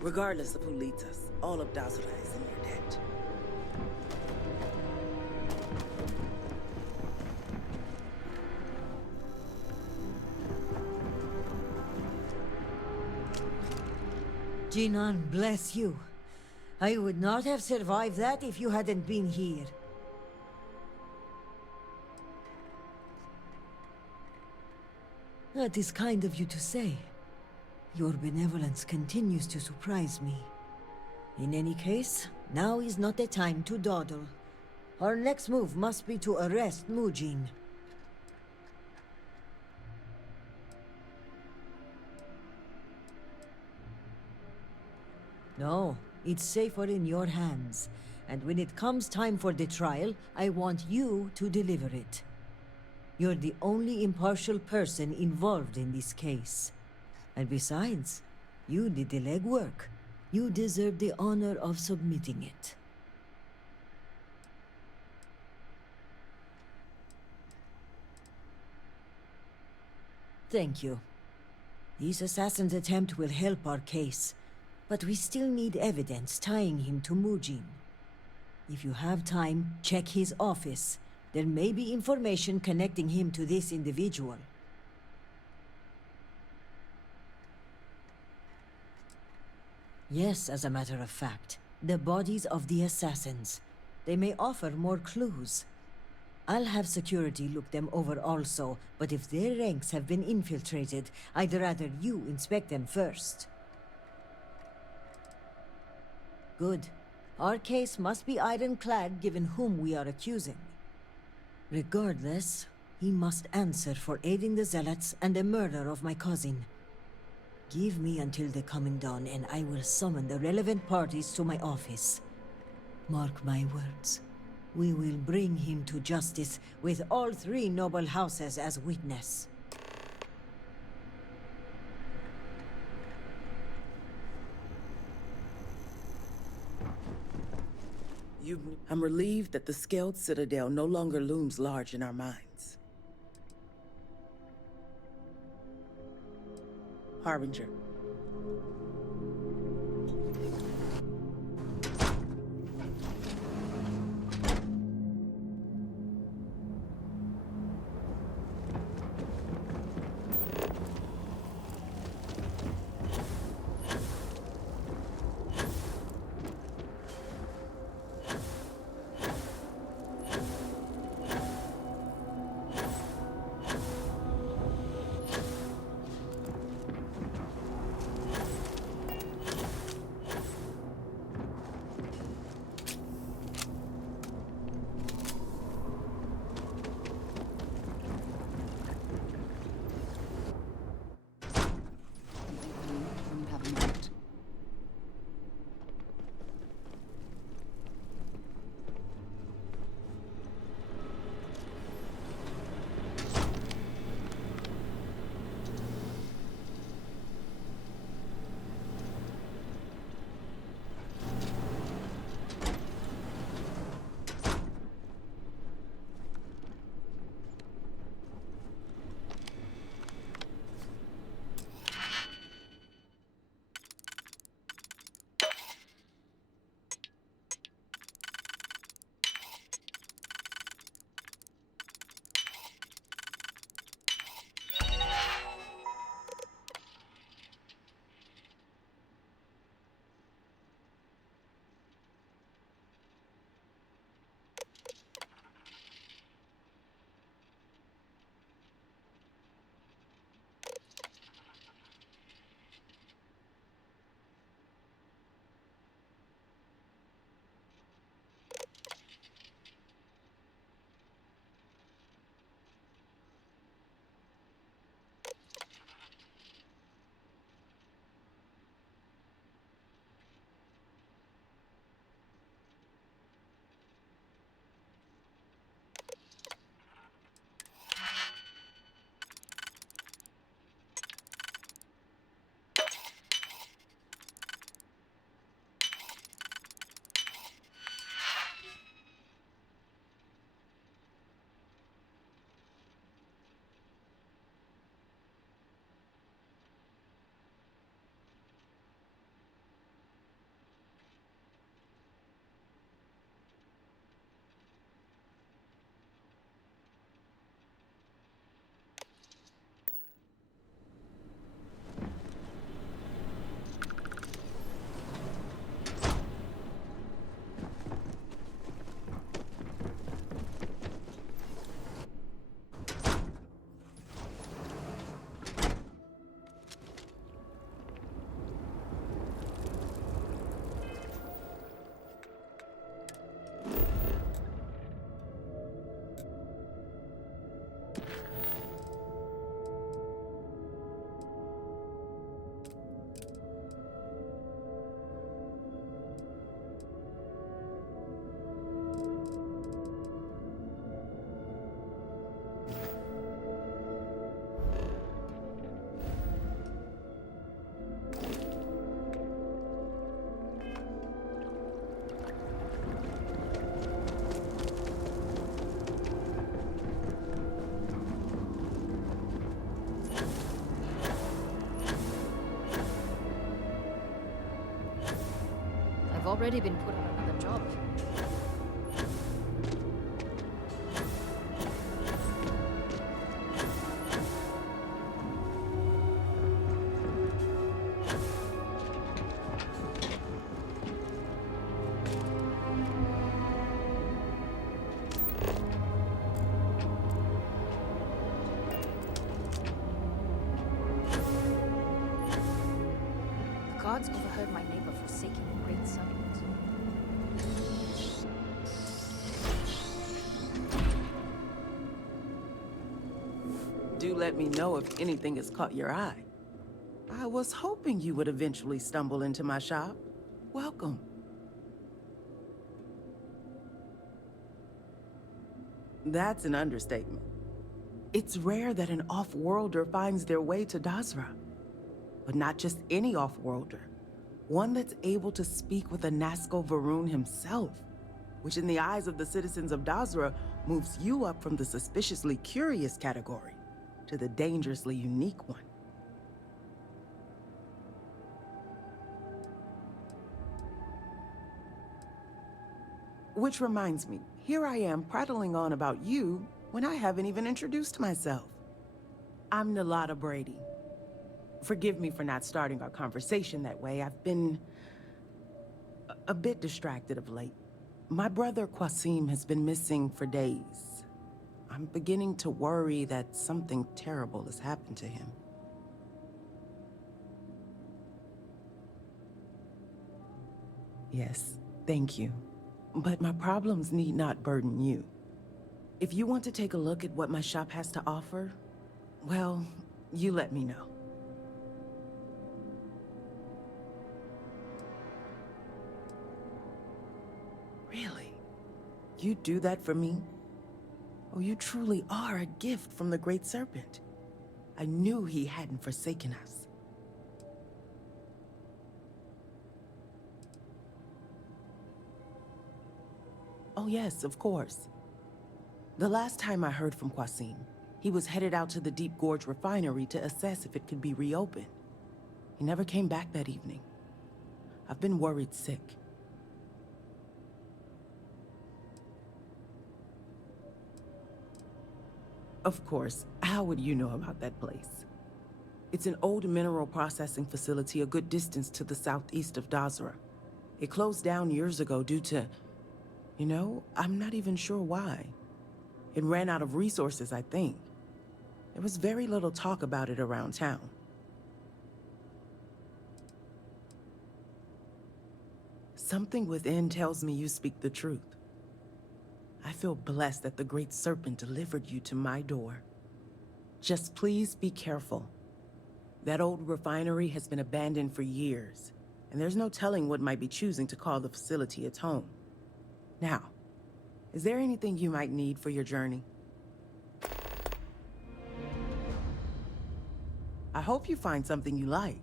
Regardless of who leads us, all of Dazra is in your debt. Jinan, bless you. I would not have survived that if you hadn't been here. That is kind of you to say. Your benevolence continues to surprise me. In any case, now is not the time to dawdle. Our next move must be to arrest Mujin. No, it's safer in your hands. And when it comes time for the trial, I want you to deliver it. You're the only impartial person involved in this case. And besides, you did the legwork. You deserve the honor of submitting it. Thank you. This assassin's attempt will help our case, but we still need evidence tying him to Mujin. If you have time, check his office. There may be information connecting him to this individual. Yes, as a matter of fact. The bodies of the assassins. They may offer more clues. I'll have security look them over also, but if their ranks have been infiltrated, I'd rather you inspect them first. Good. Our case must be ironclad given whom we are accusing. Regardless, he must answer for aiding the Zealots and the murder of my cousin. Give me until the coming dawn and I will summon the relevant parties to my office. Mark my words. We will bring him to justice with all three noble houses as witness. I'm relieved that the scaled citadel no longer looms large in our minds. Harbinger. When you have a moment. I've already been put on another job. guards overheard my neighbor forsaking the Great Serpent. Do let me know if anything has caught your eye. I was hoping you would eventually stumble into my shop. Welcome. That's an understatement. It's rare that an off-worlder finds their way to Dazra. But not just any off-worlder. One that's able to speak with a Nazca Varun himself, which in the eyes of the citizens of Dazra moves you up from the suspiciously curious category to the dangerously unique one. Which reminds me, here I am prattling on about you when I haven't even introduced myself. I'm Nalada Brady. Forgive me for not starting our conversation that way. I've been a bit distracted of late. My brother Qasim has been missing for days. I'm beginning to worry that something terrible has happened to him. Yes, thank you. But my problems need not burden you. If you want to take a look at what my shop has to offer, well, you let me know. Really? You'd do that for me? Oh, you truly are a gift from the Great Serpent. I knew he hadn't forsaken us. Oh yes, of course. The last time I heard from Qasim, he was headed out to the Deep Gorge refinery to assess if it could be reopened. He never came back that evening. I've been worried sick. Of course, how would you know about that place? It's an old mineral processing facility a good distance to the southeast of Dazra. It closed down years ago due to... You know, I'm not even sure why. It ran out of resources, I think. There was very little talk about it around town. Something within tells me you speak the truth. I feel blessed that the Great Serpent delivered you to my door. Just please be careful. That old refinery has been abandoned for years, and there's no telling what might be choosing to call the facility its home. Now, is there anything you might need for your journey? I hope you find something you like.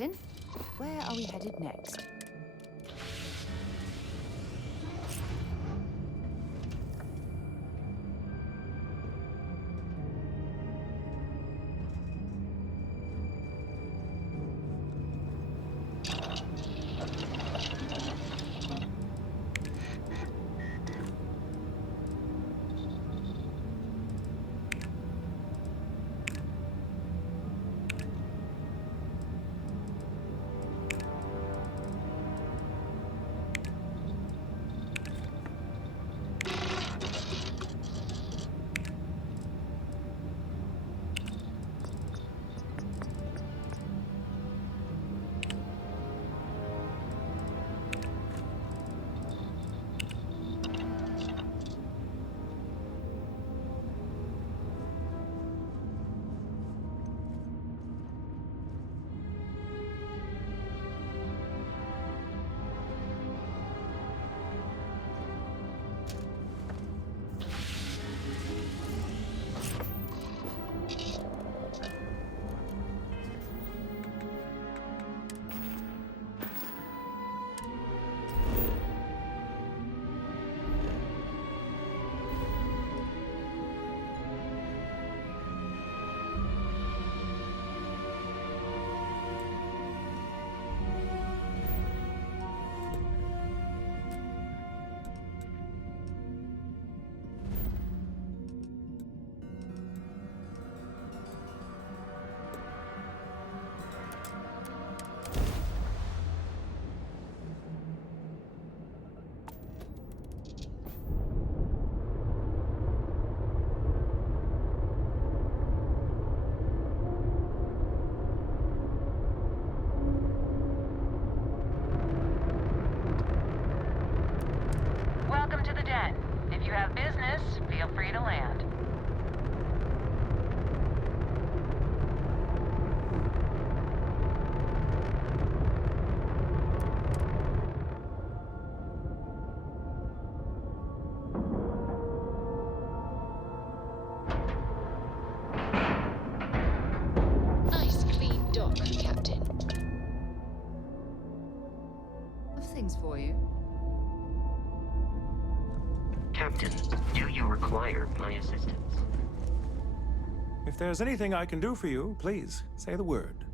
In? Where are we headed next? have business, feel free to land. Nice clean dock, Captain. Have things for you. Captain, do you require my assistance? If there's anything I can do for you, please say the word.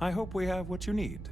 I hope we have what you need.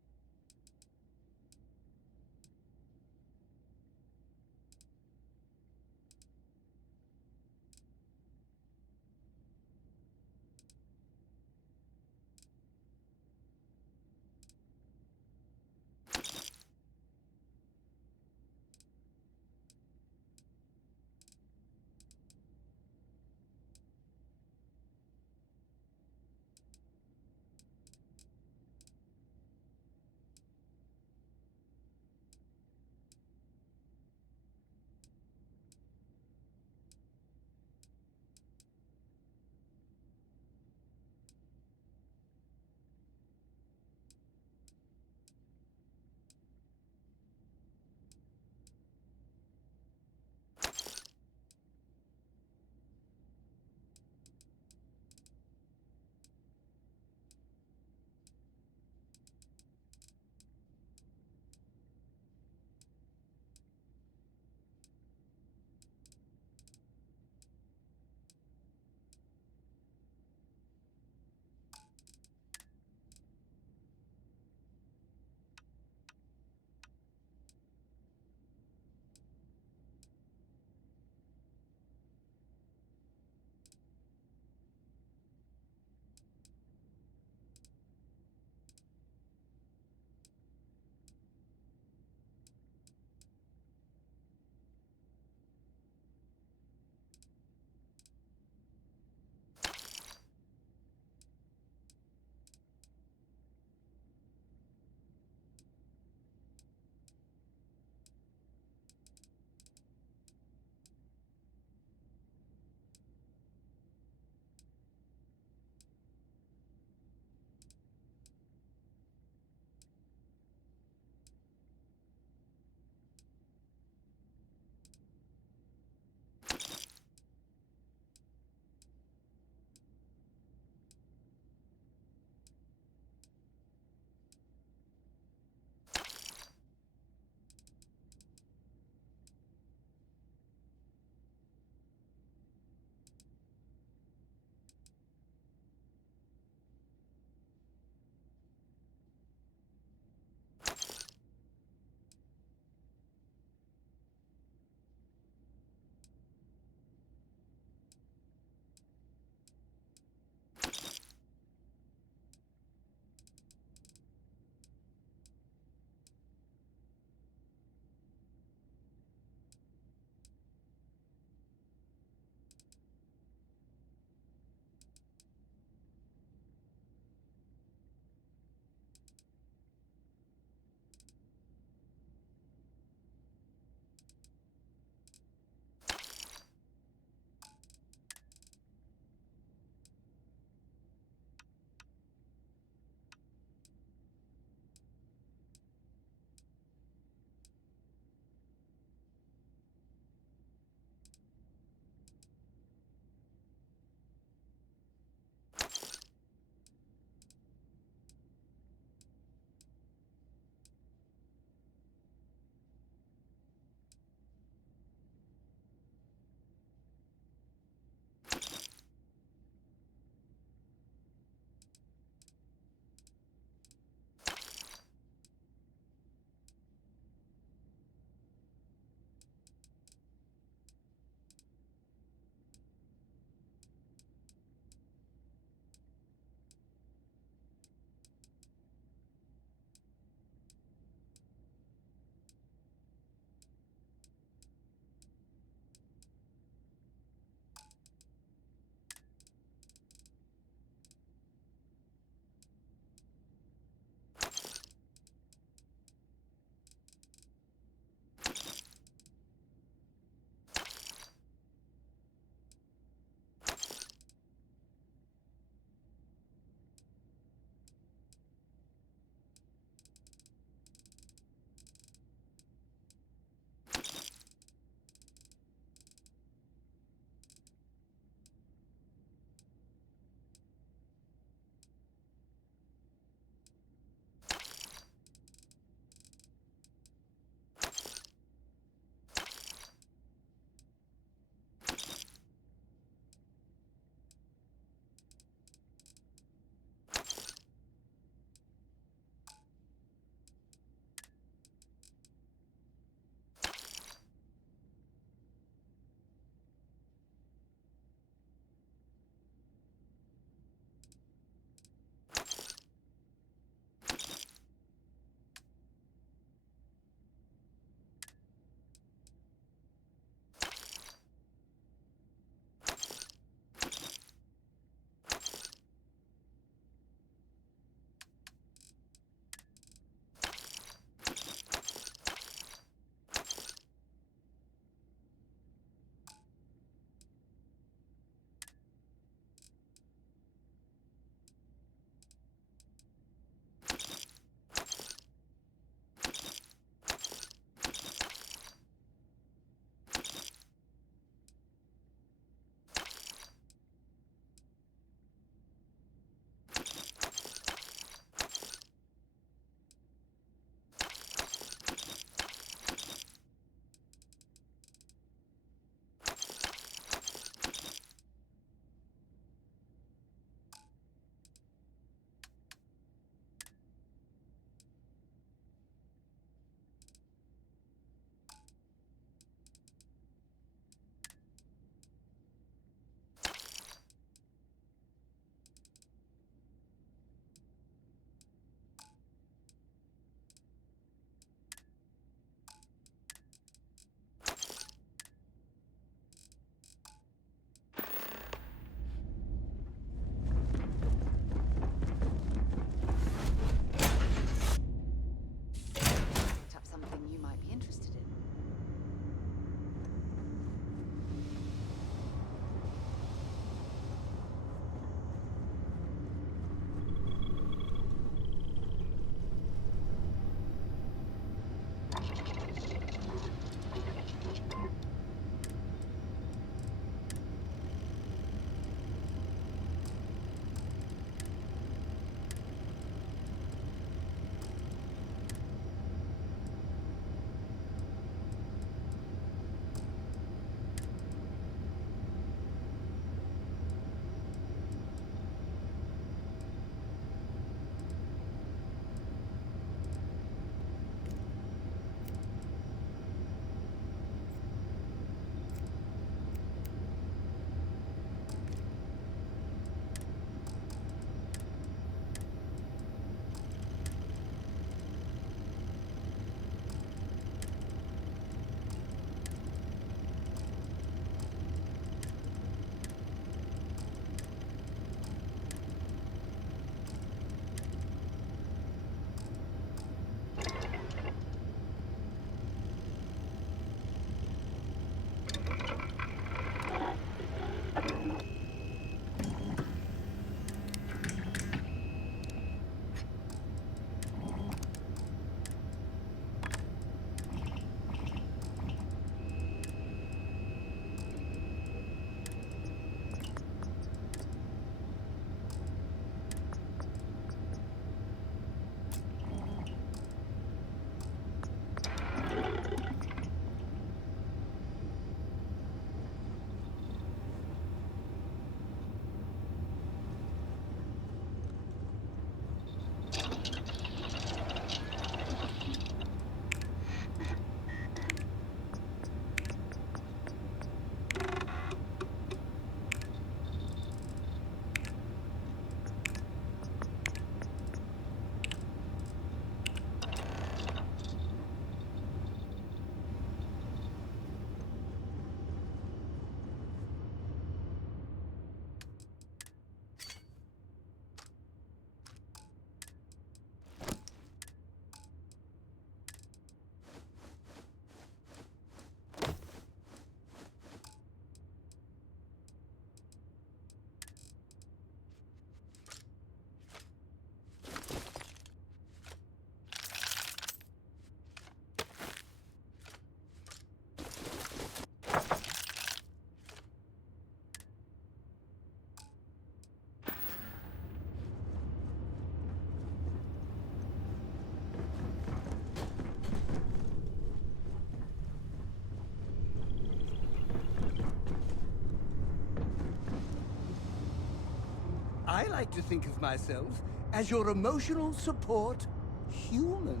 like to think of myself as your emotional support human.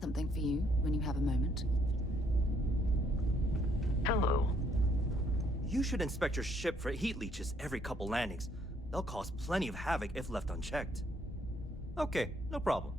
Something for you when you have a moment. Hello. You should inspect your ship for heat leeches every couple landings. They'll cause plenty of havoc if left unchecked. Okay, no problem.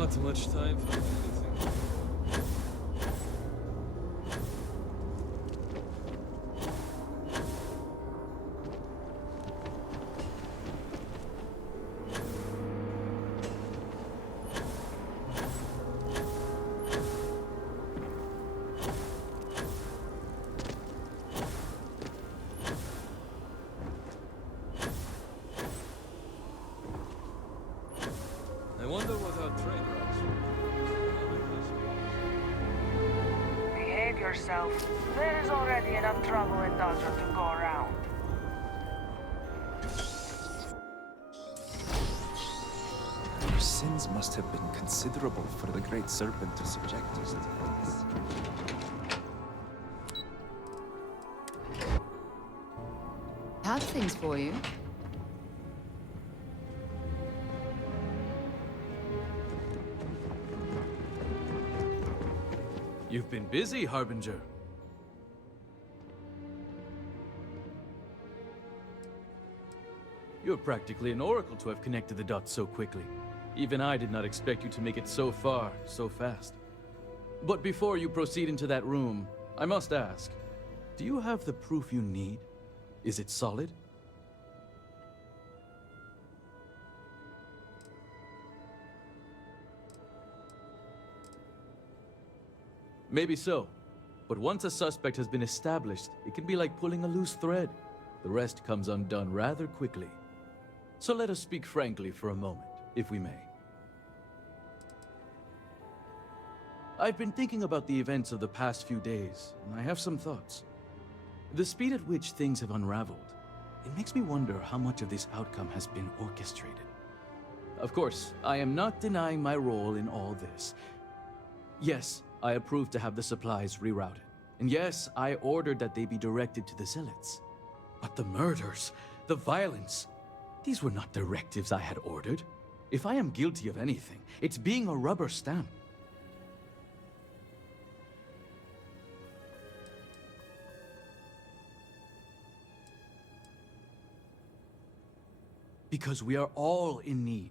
Not much time for anything. I wonder what our trade routes will be. Behave yourself. There is already enough trouble in Dodger to go around. Our sins must have been considerable for the Great Serpent to subject us to this. Have things for you. You've been busy, Harbinger. You're practically an oracle to have connected the dots so quickly. Even I did not expect you to make it so far, so fast. But before you proceed into that room, I must ask, do you have the proof you need? Is it solid? Maybe so. But once a suspect has been established, it can be like pulling a loose thread. The rest comes undone rather quickly. So let us speak frankly for a moment, if we may. I've been thinking about the events of the past few days, and I have some thoughts. The speed at which things have unraveled, it makes me wonder how much of this outcome has been orchestrated. Of course, I am not denying my role in all this. Yes, I approved to have the supplies rerouted. And yes, I ordered that they be directed to the Zealots. But the murders, the violence, these were not directives I had ordered. If I am guilty of anything, it's being a rubber stamp. Because we are all in need.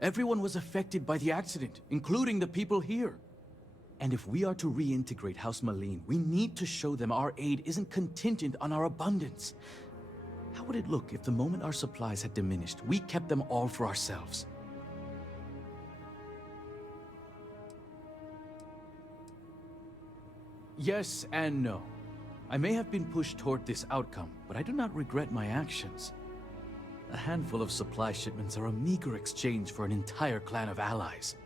Everyone was affected by the accident, including the people here. And if we are to reintegrate House Malene, we need to show them our aid isn't contingent on our abundance. How would it look if the moment our supplies had diminished, we kept them all for ourselves? Yes and no. I may have been pushed toward this outcome, but I do not regret my actions. A handful of supply shipments are a meager exchange for an entire clan of allies.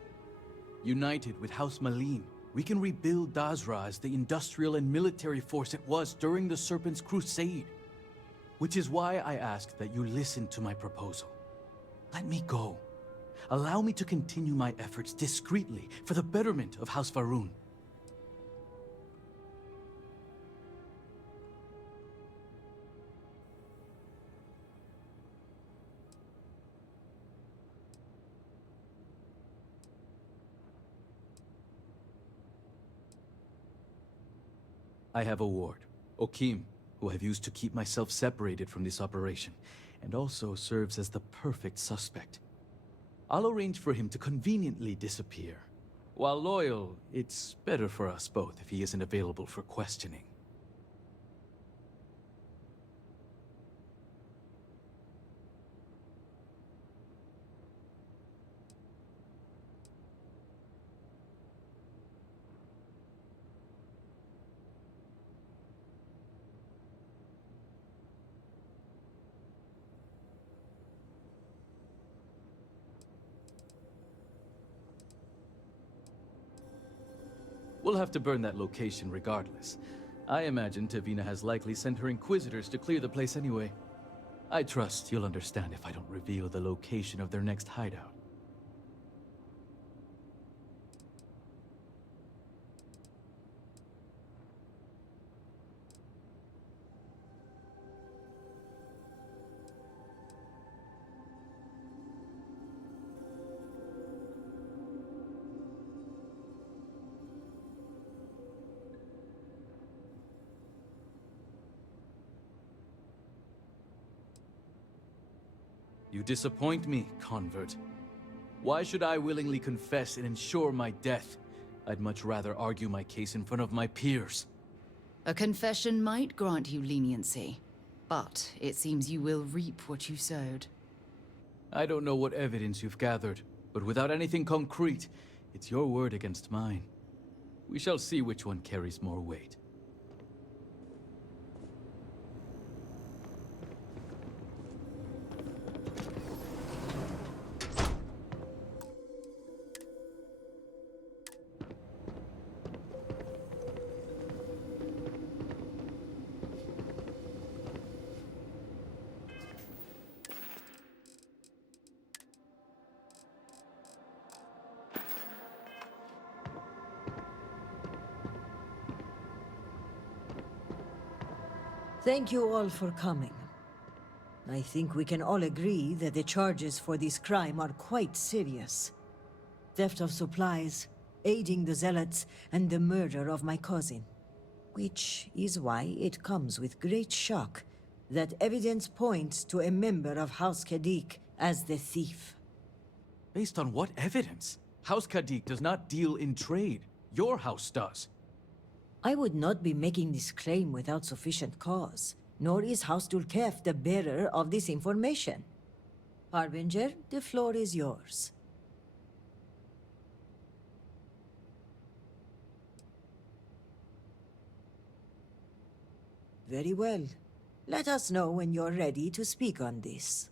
United with House Malene, we can rebuild Dazra as the industrial and military force it was during the Serpent's crusade. Which is why I ask that you listen to my proposal. Let me go. Allow me to continue my efforts discreetly for the betterment of House Va'ruun. I have a ward, Okim, who I've used to keep myself separated from this operation, and also serves as the perfect suspect. I'll arrange for him to conveniently disappear. While loyal, it's better for us both if he isn't available for questioning. We'll have to burn that location regardless. I imagine Tavina has likely sent her inquisitors to clear the place anyway. I trust you'll understand if I don't reveal the location of their next hideout. You disappoint me, convert. Why should I willingly confess and ensure my death? I'd much rather argue my case in front of my peers. A confession might grant you leniency, but it seems you will reap what you sowed. I don't know what evidence you've gathered, but without anything concrete, it's your word against mine. We shall see which one carries more weight. Thank you all for coming. I think we can all agree that the charges for this crime are quite serious. Theft of supplies, aiding the Zealots, and the murder of my cousin. Which is why it comes with great shock that evidence points to a member of House Kadik as the thief. Based on what evidence? House Kadik does not deal in trade. Your house does. I would not be making this claim without sufficient cause, nor is House Dulkef the bearer of this information. Harbinger, the floor is yours. Very well. Let us know when you're ready to speak on this.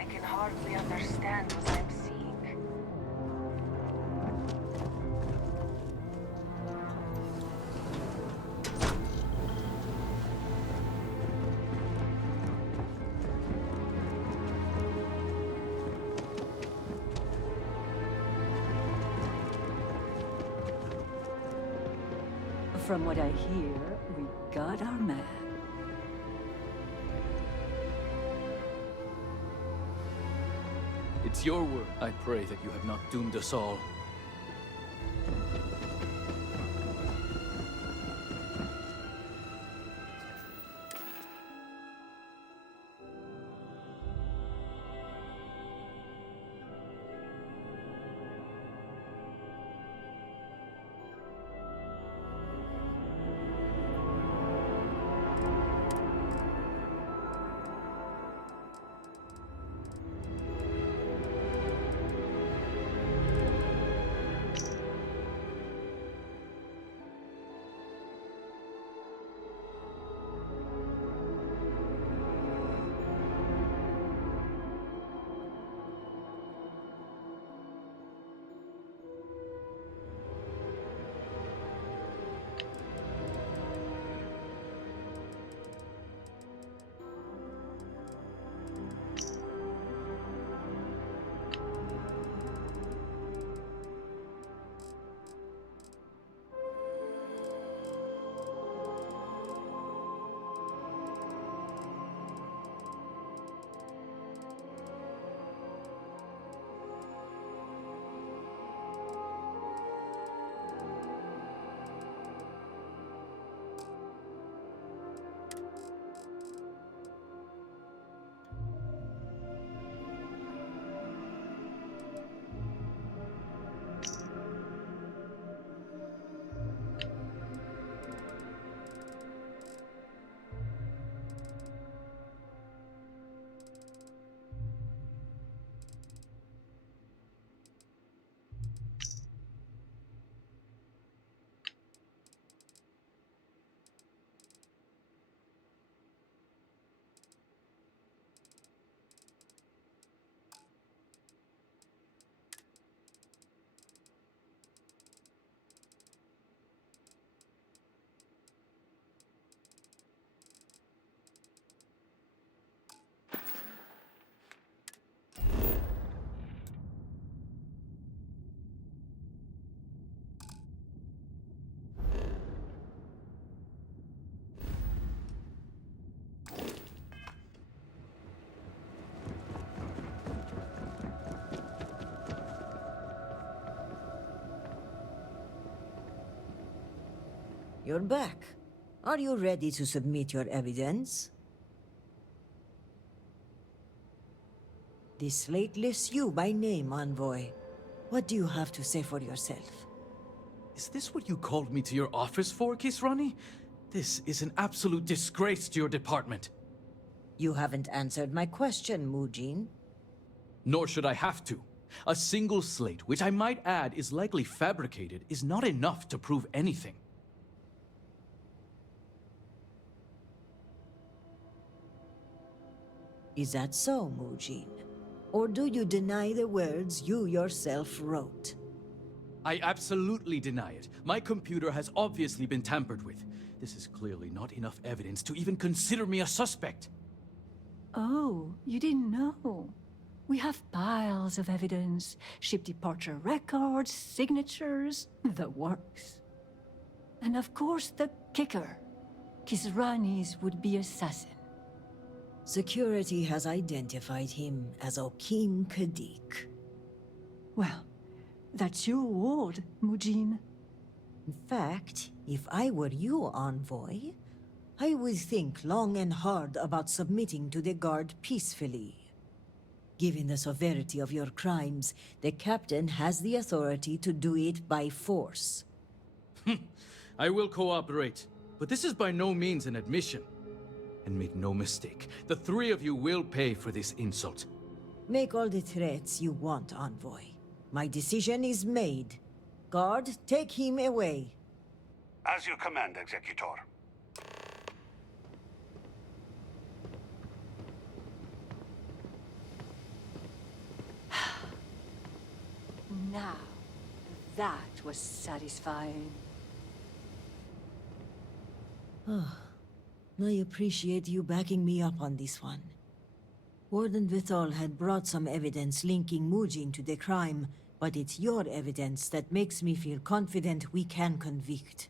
I can hardly understand what I'm seeing. From what I hear, we got our man. It's your word. I pray that you have not doomed us all. you're back. Are you ready to submit your evidence? This slate lists you by name, Envoy. What do you have to say for yourself? Is this what you called me to your office for, Kisrani? This is an absolute disgrace to your department. You haven't answered my question, Mujin. Nor should I have to. A single slate, which I might add is likely fabricated, is not enough to prove anything. Is that so, Mujin? Or do you deny the words you yourself wrote? I absolutely deny it. My computer has obviously been tampered with. This is clearly not enough evidence to even consider me a suspect. Oh, you didn't know? We have piles of evidence, ship departure records, signatures, the works. And of course the kicker, Kisrani's would-be assassin. Security has identified him as Okim Kadik. Well, that's your ward, Mujin. In fact, if I were you, Envoy, I would think long and hard about submitting to the Guard peacefully. Given the severity of your crimes, the Captain has the authority to do it by force. I will cooperate, but this is by no means an admission. And make no mistake, the three of you will pay for this insult. Make all the threats you want, Envoy. My decision is made. Guard, take him away. As you command, Executor. Now, that was satisfying. I appreciate you backing me up on this one. Warden Vithal had brought some evidence linking Mujin to the crime, but it's your evidence that makes me feel confident we can convict.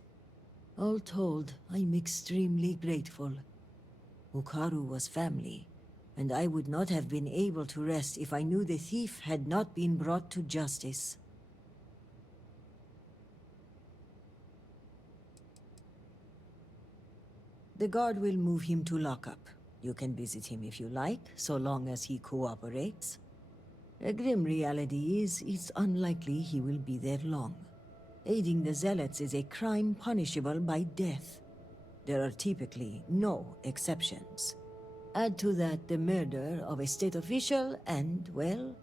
All told, I'm extremely grateful. Ukaru was family, and I would not have been able to rest if I knew the thief had not been brought to justice. The guard will move him to lockup. You can visit him if you like, so long as he cooperates. A grim reality is, it's unlikely he will be there long. Aiding the Zealots is a crime punishable by death. There are typically no exceptions. Add to that the murder of a state official and, well,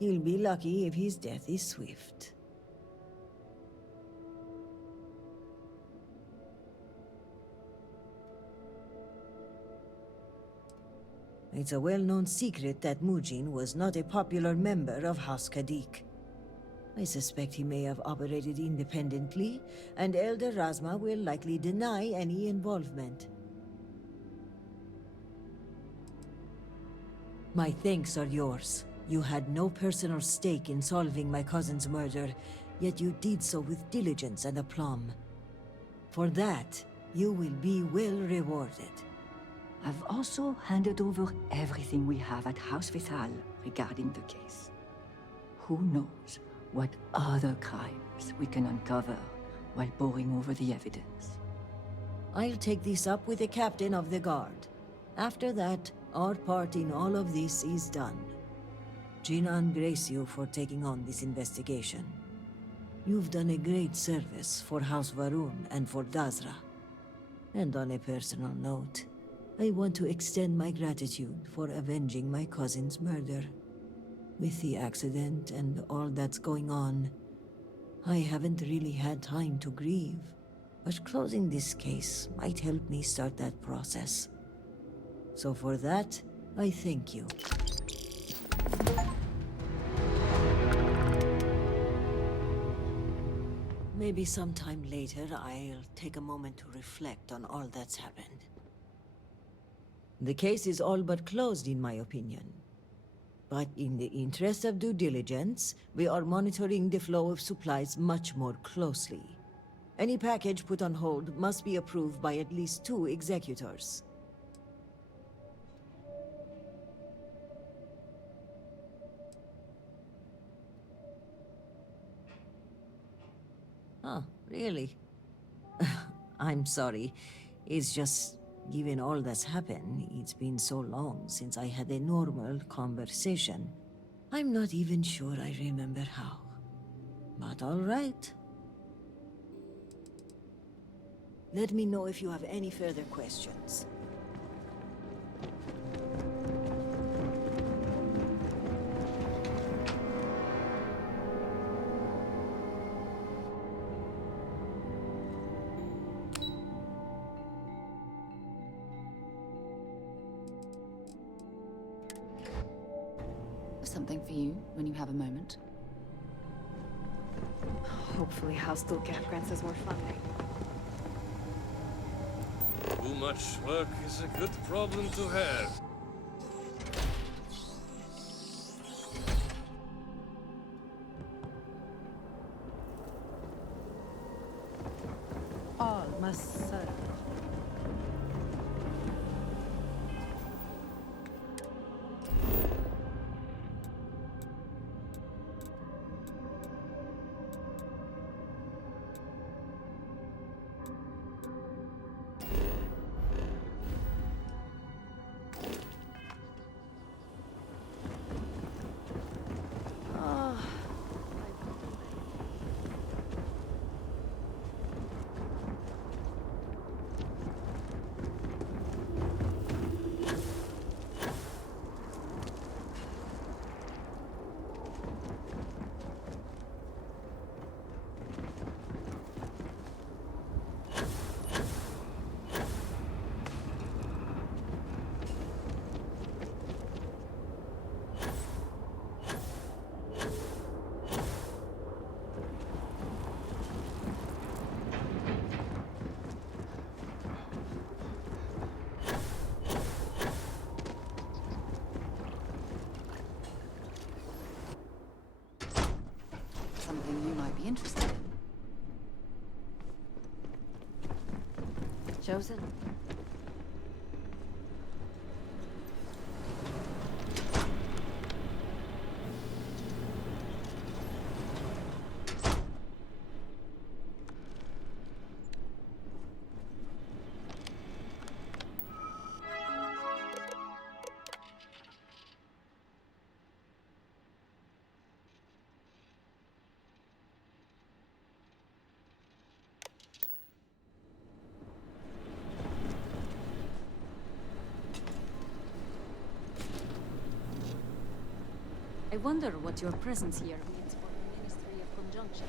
he'll be lucky if his death is swift. It's a well-known secret that Mujin was not a popular member of House Kadik. I suspect he may have operated independently, and Elder Razma will likely deny any involvement. My thanks are yours. You had no personal stake in solving my cousin's murder, yet you did so with diligence and aplomb. For that, you will be well rewarded. I've also handed over everything we have at House Vithal regarding the case. Who knows what other crimes we can uncover while poring over the evidence. I'll take this up with the captain of the guard. After that, our part in all of this is done. Jinan grace you for taking on this investigation. You've done a great service for House Varun and for Dazra. And on a personal note, I want to extend my gratitude for avenging my cousin's murder. With the accident and all that's going on, I haven't really had time to grieve, but closing this case might help me start that process. So for that, I thank you. Maybe sometime later I'll take a moment to reflect on all that's happened. The case is all but closed in my opinion. But in the interest of due diligence, we are monitoring the flow of supplies much more closely. Any package put on hold must be approved by at least 2 executors. Oh, really? I'm sorry. It's just, given all that's happened, it's been so long since I had a normal conversation. I'm not even sure I remember how. But all right. Let me know if you have any further questions. Something for you when you have a moment. Hopefully hostile gap grants us more funding. Too much work is a good problem to have. All must serve. Something you might be interested in. Chosen? I wonder what your presence here means for the Ministry of Conjunction.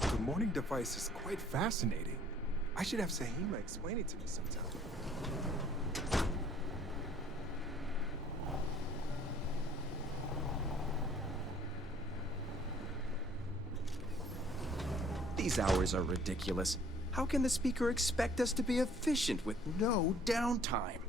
The morning device is quite fascinating. I should have Sahima explain it to me sometime. These hours are ridiculous. How can the speaker expect us to be efficient with no downtime?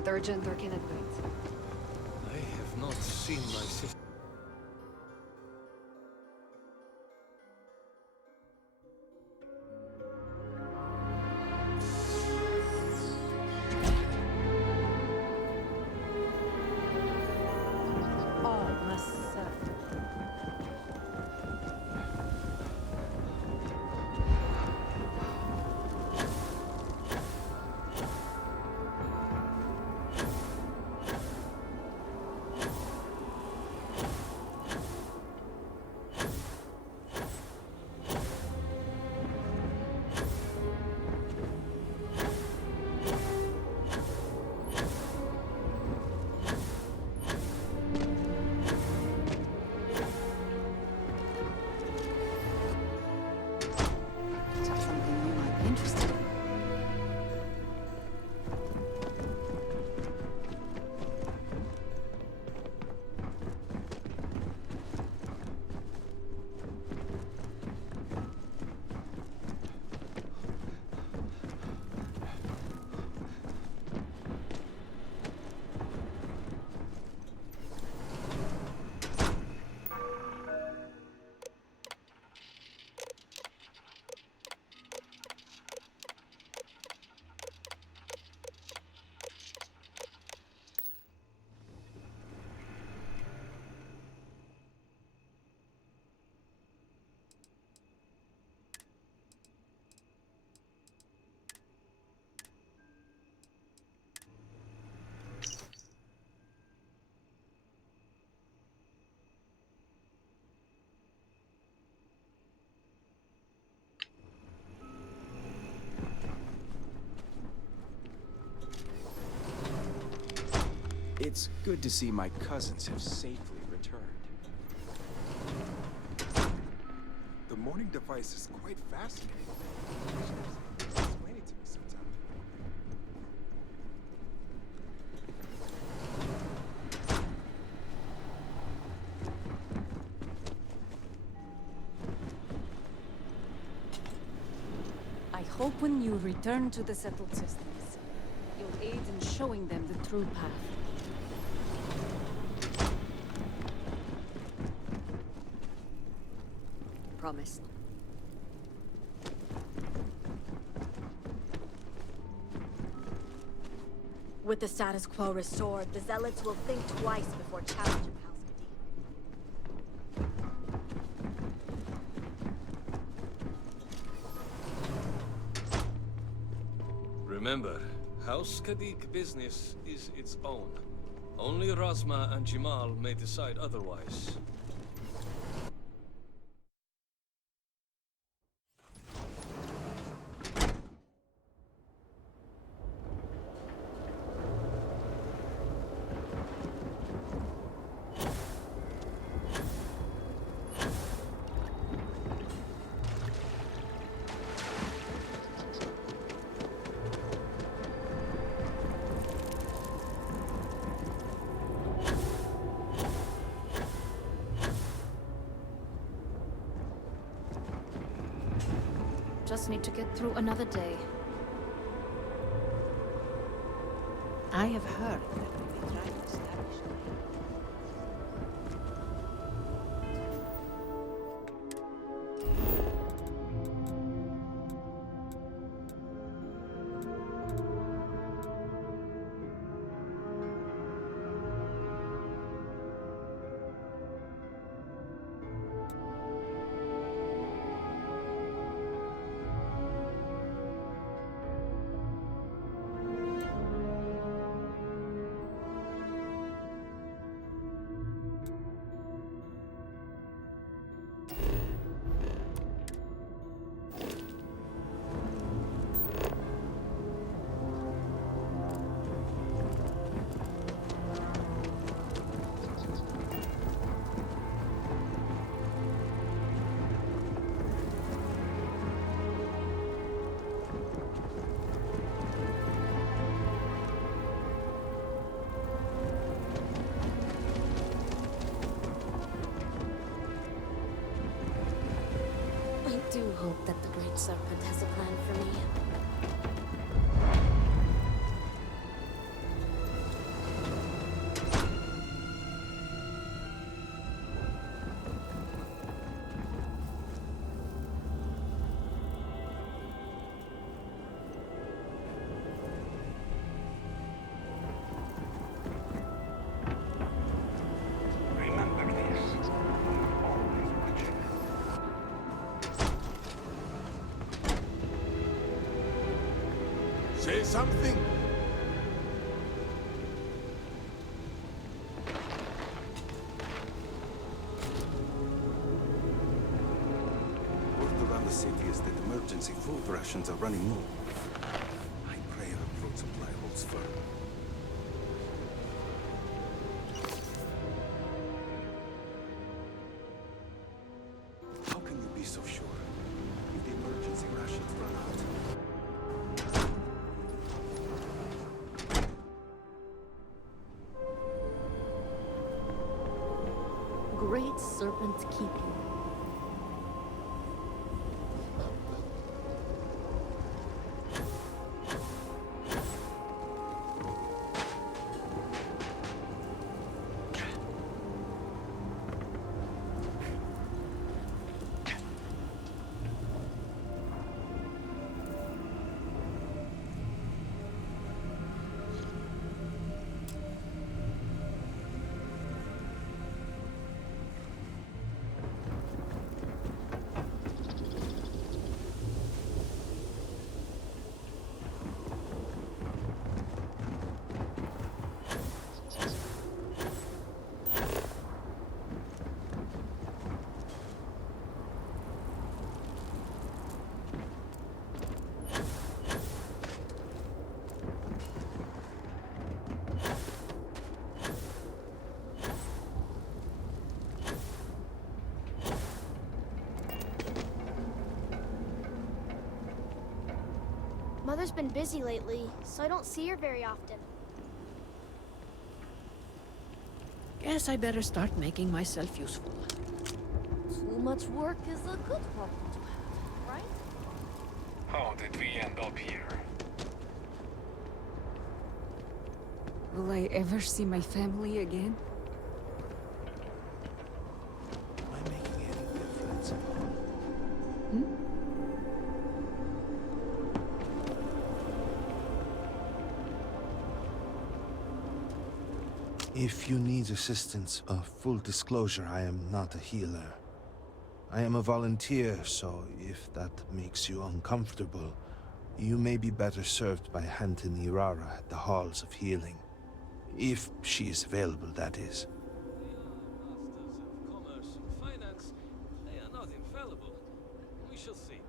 it urgent or can it wait? I have not seen my sister. Oh, most certainly. That's something you might be interested in. It's good to see my cousins have safely returned. The morning device is quite fascinating. Explain it to me sometime. I hope when you return to the settled systems, you'll aid in showing them the true path. Promised. With the status quo restored, the Zealots will think twice before challenging House Kadik. Remember, House Kadik business is its own. Only Razma and Jimal may decide otherwise. Just need to get through another day. I have heard that when we try to establish I do hope that the Great Serpent has a plan for me. Say something. Word around the city is that emergency food rations are running low. I pray our food supply holds firm. How can you be so sure? If the emergency rations run out. Great Serpent keep you. Mother's been busy lately, so I don't see her very often. Guess I better start making myself useful. Too much work is a good problem to have, right? How did we end up here? Will I ever see my family again? Am I making any difference? If you need assistance, full disclosure, I am not a healer. I am a volunteer, so if that makes you uncomfortable, you may be better served by Hanton Irara at the Halls of Healing. If she is available, that is. Masters of commerce and finance, they are not infallible. We shall see.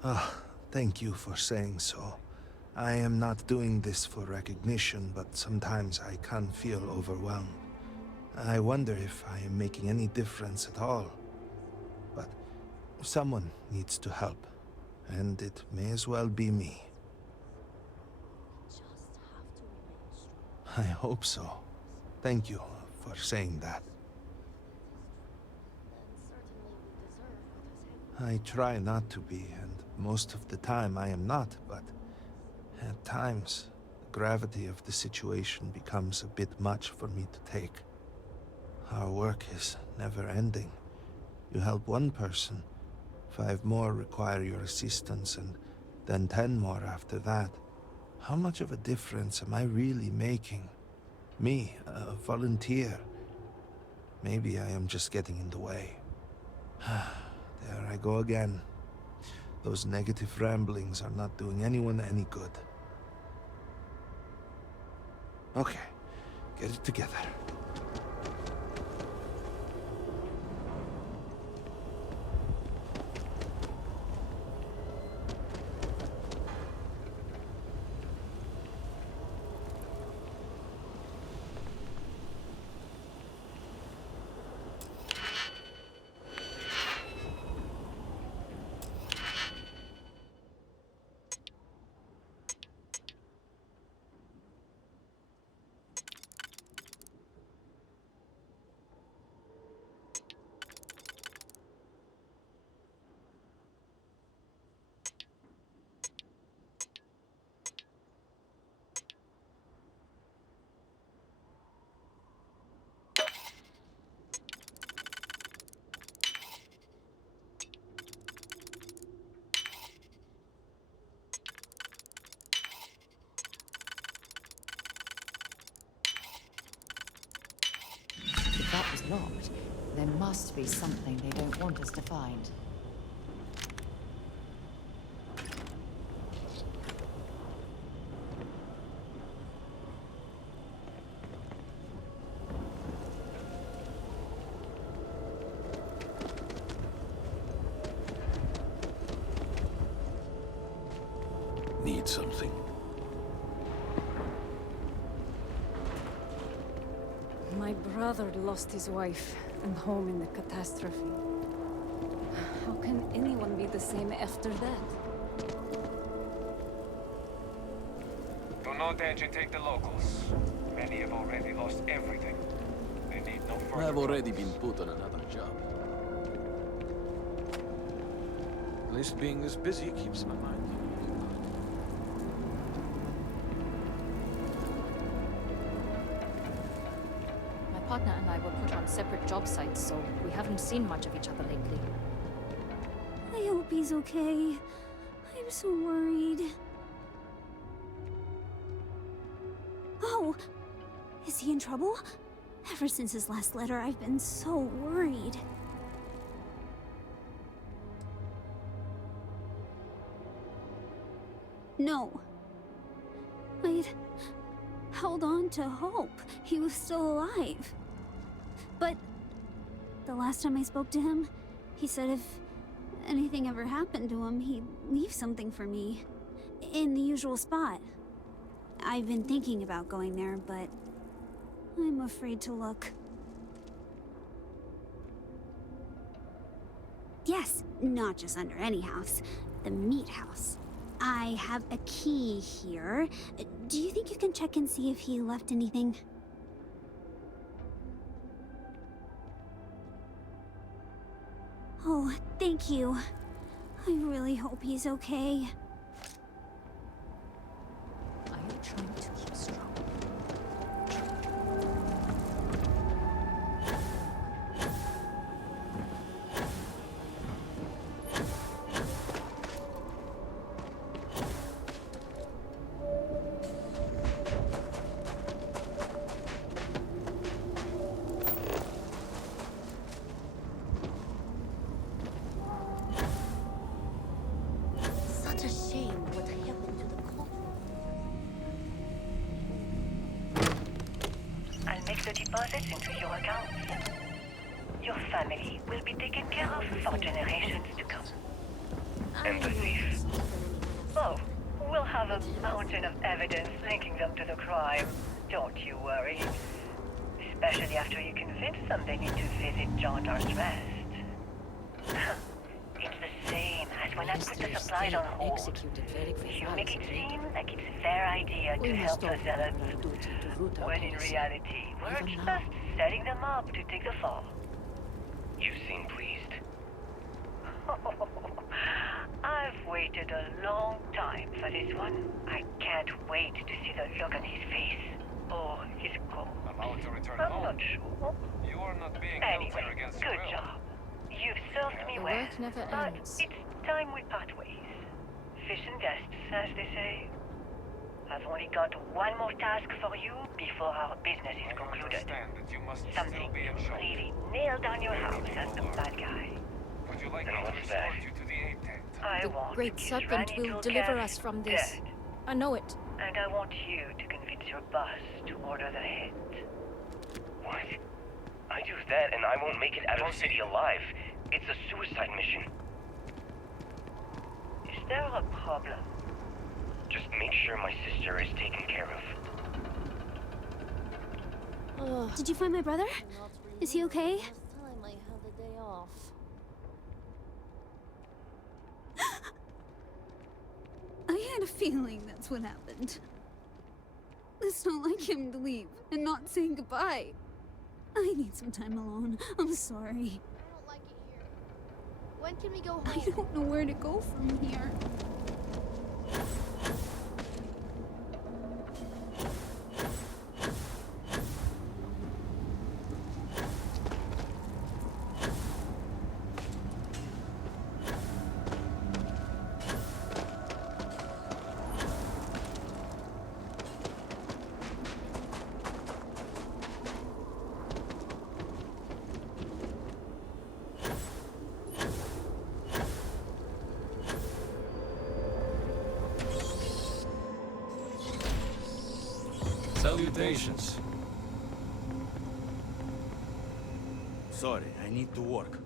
Thank you for saying so. I am not doing this for recognition, but sometimes I can feel overwhelmed. I wonder if I am making any difference at all. But someone needs to help, and it may as well be me. I hope so. Thank you for saying that. I try not to be, and most of the time I am not, but at times, the gravity of the situation becomes a bit much for me to take. Our work is never ending. You help one person, 5 more require your assistance, and then 10 more after that. How much of a difference am I really making? Me, a volunteer. Maybe I am just getting in the way. There I go again. Those negative ramblings are not doing anyone any good. Okay, get it together. If that was locked, there must be something they don't want us to find. Need something? My brother lost his wife and home in the catastrophe. How can anyone be the same after that? Do not agitate the locals. Many have already lost everything. They need no further I've already troubles. been put on another job. At least being this busy keeps my mind occupied. My partner and I were put on separate job sites, so we haven't seen much of each other lately. I hope he's okay. I'm so worried. Oh! Is he in trouble? Ever since his last letter, I've been so worried. No. I'd held on to hope he was still alive. But the last time I spoke to him, he said if anything ever happened to him, he'd leave something for me. In the usual spot. I've been thinking about going there, but I'm afraid to look. Yes, not just under any house. The meat house. I have a key here. Do you think you can check and see if he left anything? Oh, thank you. I really hope he's okay. I am trying to keep strong. Such a shame what happened to the couple. I'll make the deposits into your accounts. Your family will be taken care of for generations to come. And the thief? Oh, we'll have a mountain of evidence linking them to the crime. Don't you worry. Especially after you convince them they need to visit Jondar's rest. It's the same as when I put the supplies on hold. You make it seem like it's their idea to help the zealots, when in reality, we're just setting them up to take the fall. You seem pleased. I've waited a long time for this one. I can't wait to see the look on his face. Oh, his cold. About to return I'm home. not sure. You are not being Anyway, guilty against good your will. job. You've served me The well. work never But ends. it's time we part ways. Fish and guests, as they say. I've only got one more task for you before our business is concluded. That you must Something still be in to shock. really nail down your house as the bad guy. Would you like And me to what's that? escort you to the aid tent? I The want Great Miss Serpent Rani will to deliver get us from this. dead. I know it. And I want you to convince your boss to order the head. What? I do that and I won't make it out of the city alive. It's a suicide mission. Is there a problem? Just make sure my sister is taken care of. Did you find my brother? Is he okay? Last time I had a day off. I had a feeling that's what happened. It's not like him to leave and not saying goodbye. I need some time alone. I'm sorry. I don't like it here. When can we go home? I don't know where to go from here. Salutations. Sorry, I need to work.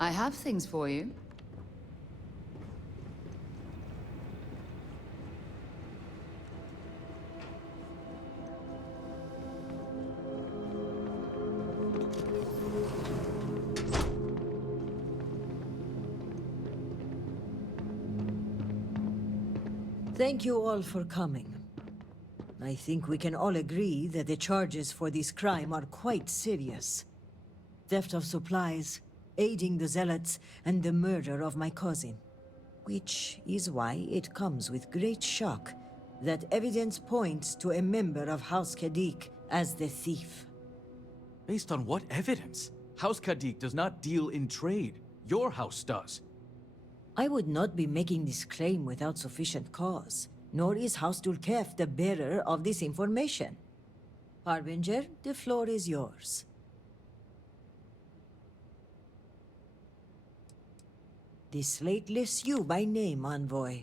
I have things for you. Thank you all for coming. I think we can all agree that the charges for this crime are quite serious. Theft of supplies, aiding the Zealots, and the murder of my cousin. Which is why it comes with great shock that evidence points to a member of House Kadik as the thief. Based on what evidence? House Kadik does not deal in trade. Your house does. I would not be making this claim without sufficient cause, nor is House Dulkef the bearer of this information. Harbinger, the floor is yours. This slate lists you by name, Envoy.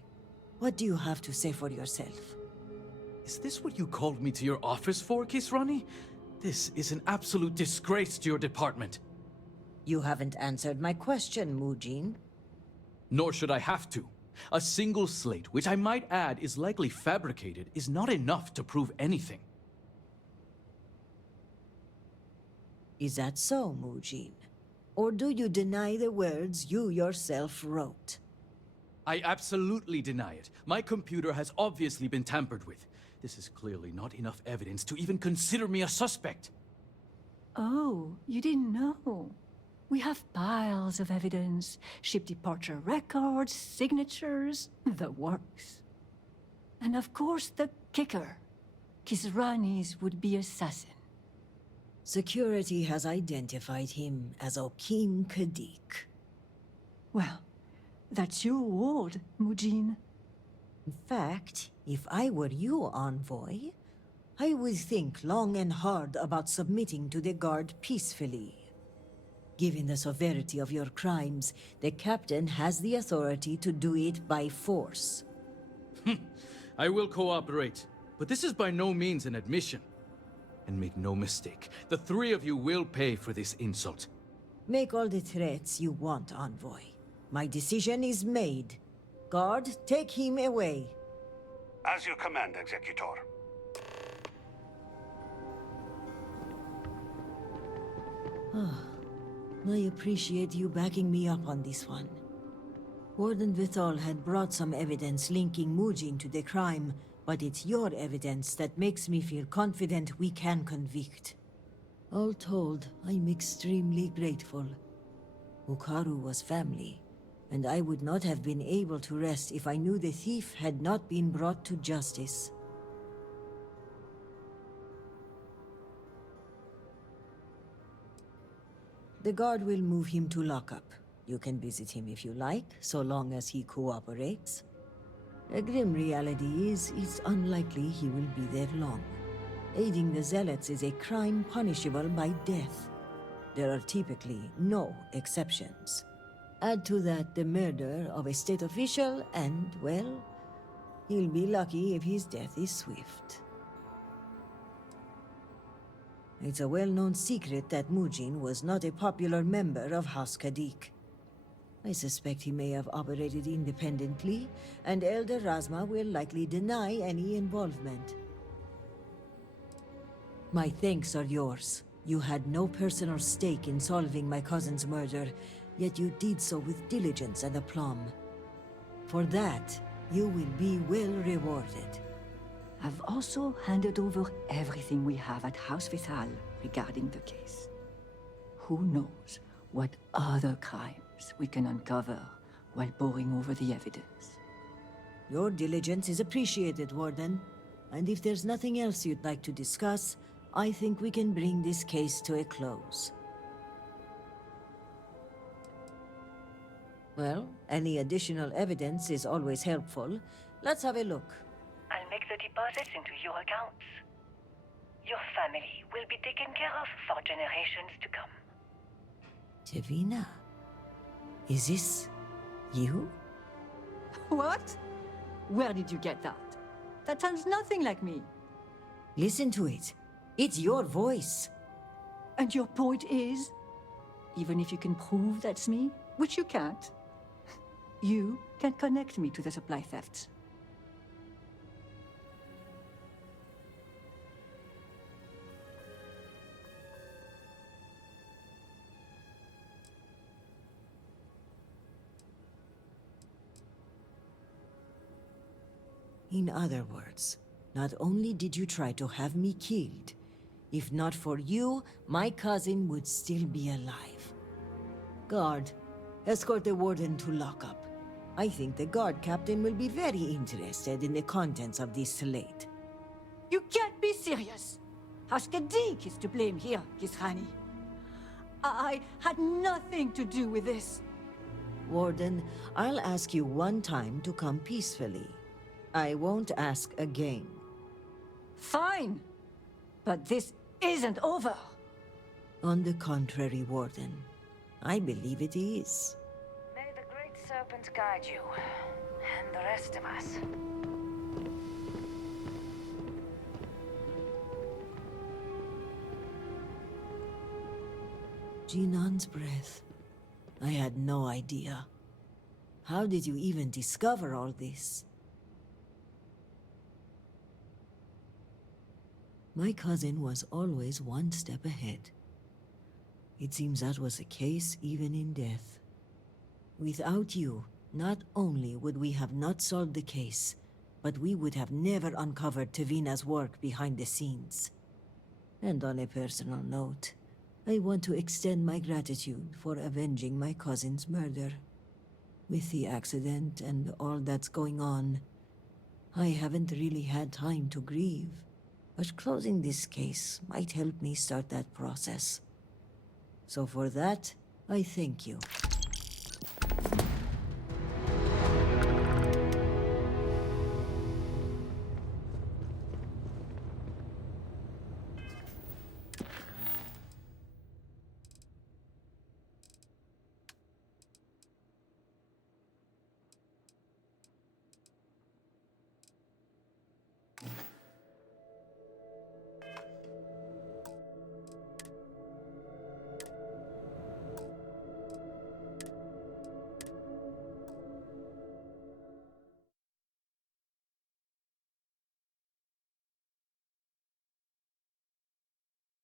What do you have to say for yourself? Is this what you called me to your office for, Kisrani? This is an absolute disgrace to your department. You haven't answered my question, Mujin. Nor should I have to. A single slate, which I might add is likely fabricated, is not enough to prove anything. Is that so, Mujin? Or do you deny the words you yourself wrote? I absolutely deny it. My computer has obviously been tampered with. This is clearly not enough evidence to even consider me a suspect. Oh, you didn't know. We have piles of evidence, ship departure records, signatures, the works. And of course the kicker. Kisrani's would-be assassin. Security has identified him as Okim Kadik. Well, that's your ward, Mujin. In fact, if I were you, Envoy, I would think long and hard about submitting to the Guard peacefully. Given the severity of your crimes, the Captain has the authority to do it by force. I will cooperate, but this is by no means an admission. And make no mistake, the three of you will pay for this insult. Make all the threats you want, Envoy. My decision is made. Guard, take him away. As you command, Executor. I appreciate you backing me up on this one. Warden Vithal had brought some evidence linking Mujin to the crime, but it's your evidence that makes me feel confident we can convict. All told, I'm extremely grateful. Ukaru was family, and I would not have been able to rest if I knew the thief had not been brought to justice. The guard will move him to lockup. You can visit him if you like, so long as he cooperates. A grim reality is, it's unlikely he will be there long. Aiding the Zealots is a crime punishable by death. There are typically no exceptions. Add to that the murder of a state official and, well, he'll be lucky if his death is swift. It's a well-known secret that Mujin was not a popular member of House Kadik. I suspect he may have operated independently, and Elder Razma will likely deny any involvement. My thanks are yours. You had no personal stake in solving my cousin's murder, yet you did so with diligence and aplomb. For that, you will be well rewarded. I've also handed over everything we have at House Vithal regarding the case. Who knows what other crimes we can uncover while poring over the evidence. Your diligence is appreciated, Warden. And if there's nothing else you'd like to discuss, I think we can bring this case to a close. Well, any additional evidence is always helpful. Let's have a look. I'll make the deposits into your accounts. Your family will be taken care of for generations to come. Tevina, is this you? What? Where did you get that? That sounds nothing like me. Listen to it. It's your voice. And your point is? Even if you can prove that's me, which you can't, you can connect me to the supply thefts. In other words, not only did you try to have me killed, if not for you, my cousin would still be alive. Guard, escort the warden to lockup. I think the guard captain will be very interested in the contents of this slate. You can't be serious! Hashkadik is to blame here, Kisrani. I had nothing to do with this. Warden, I'll ask you one time to come peacefully. I won't ask again. Fine! But this isn't over. On the contrary, Warden, I believe it is. May the Great Serpent guide you, and the rest of us. Jinan's breath. I had no idea. How did you even discover all this? My cousin was always one step ahead. It seems that was the case even in death. Without you, not only would we have not solved the case, but we would have never uncovered Tavina's work behind the scenes. And on a personal note, I want to extend my gratitude for avenging my cousin's murder. With the accident and all that's going on, I haven't really had time to grieve. But closing this case might help me start that process. So for that, I thank you.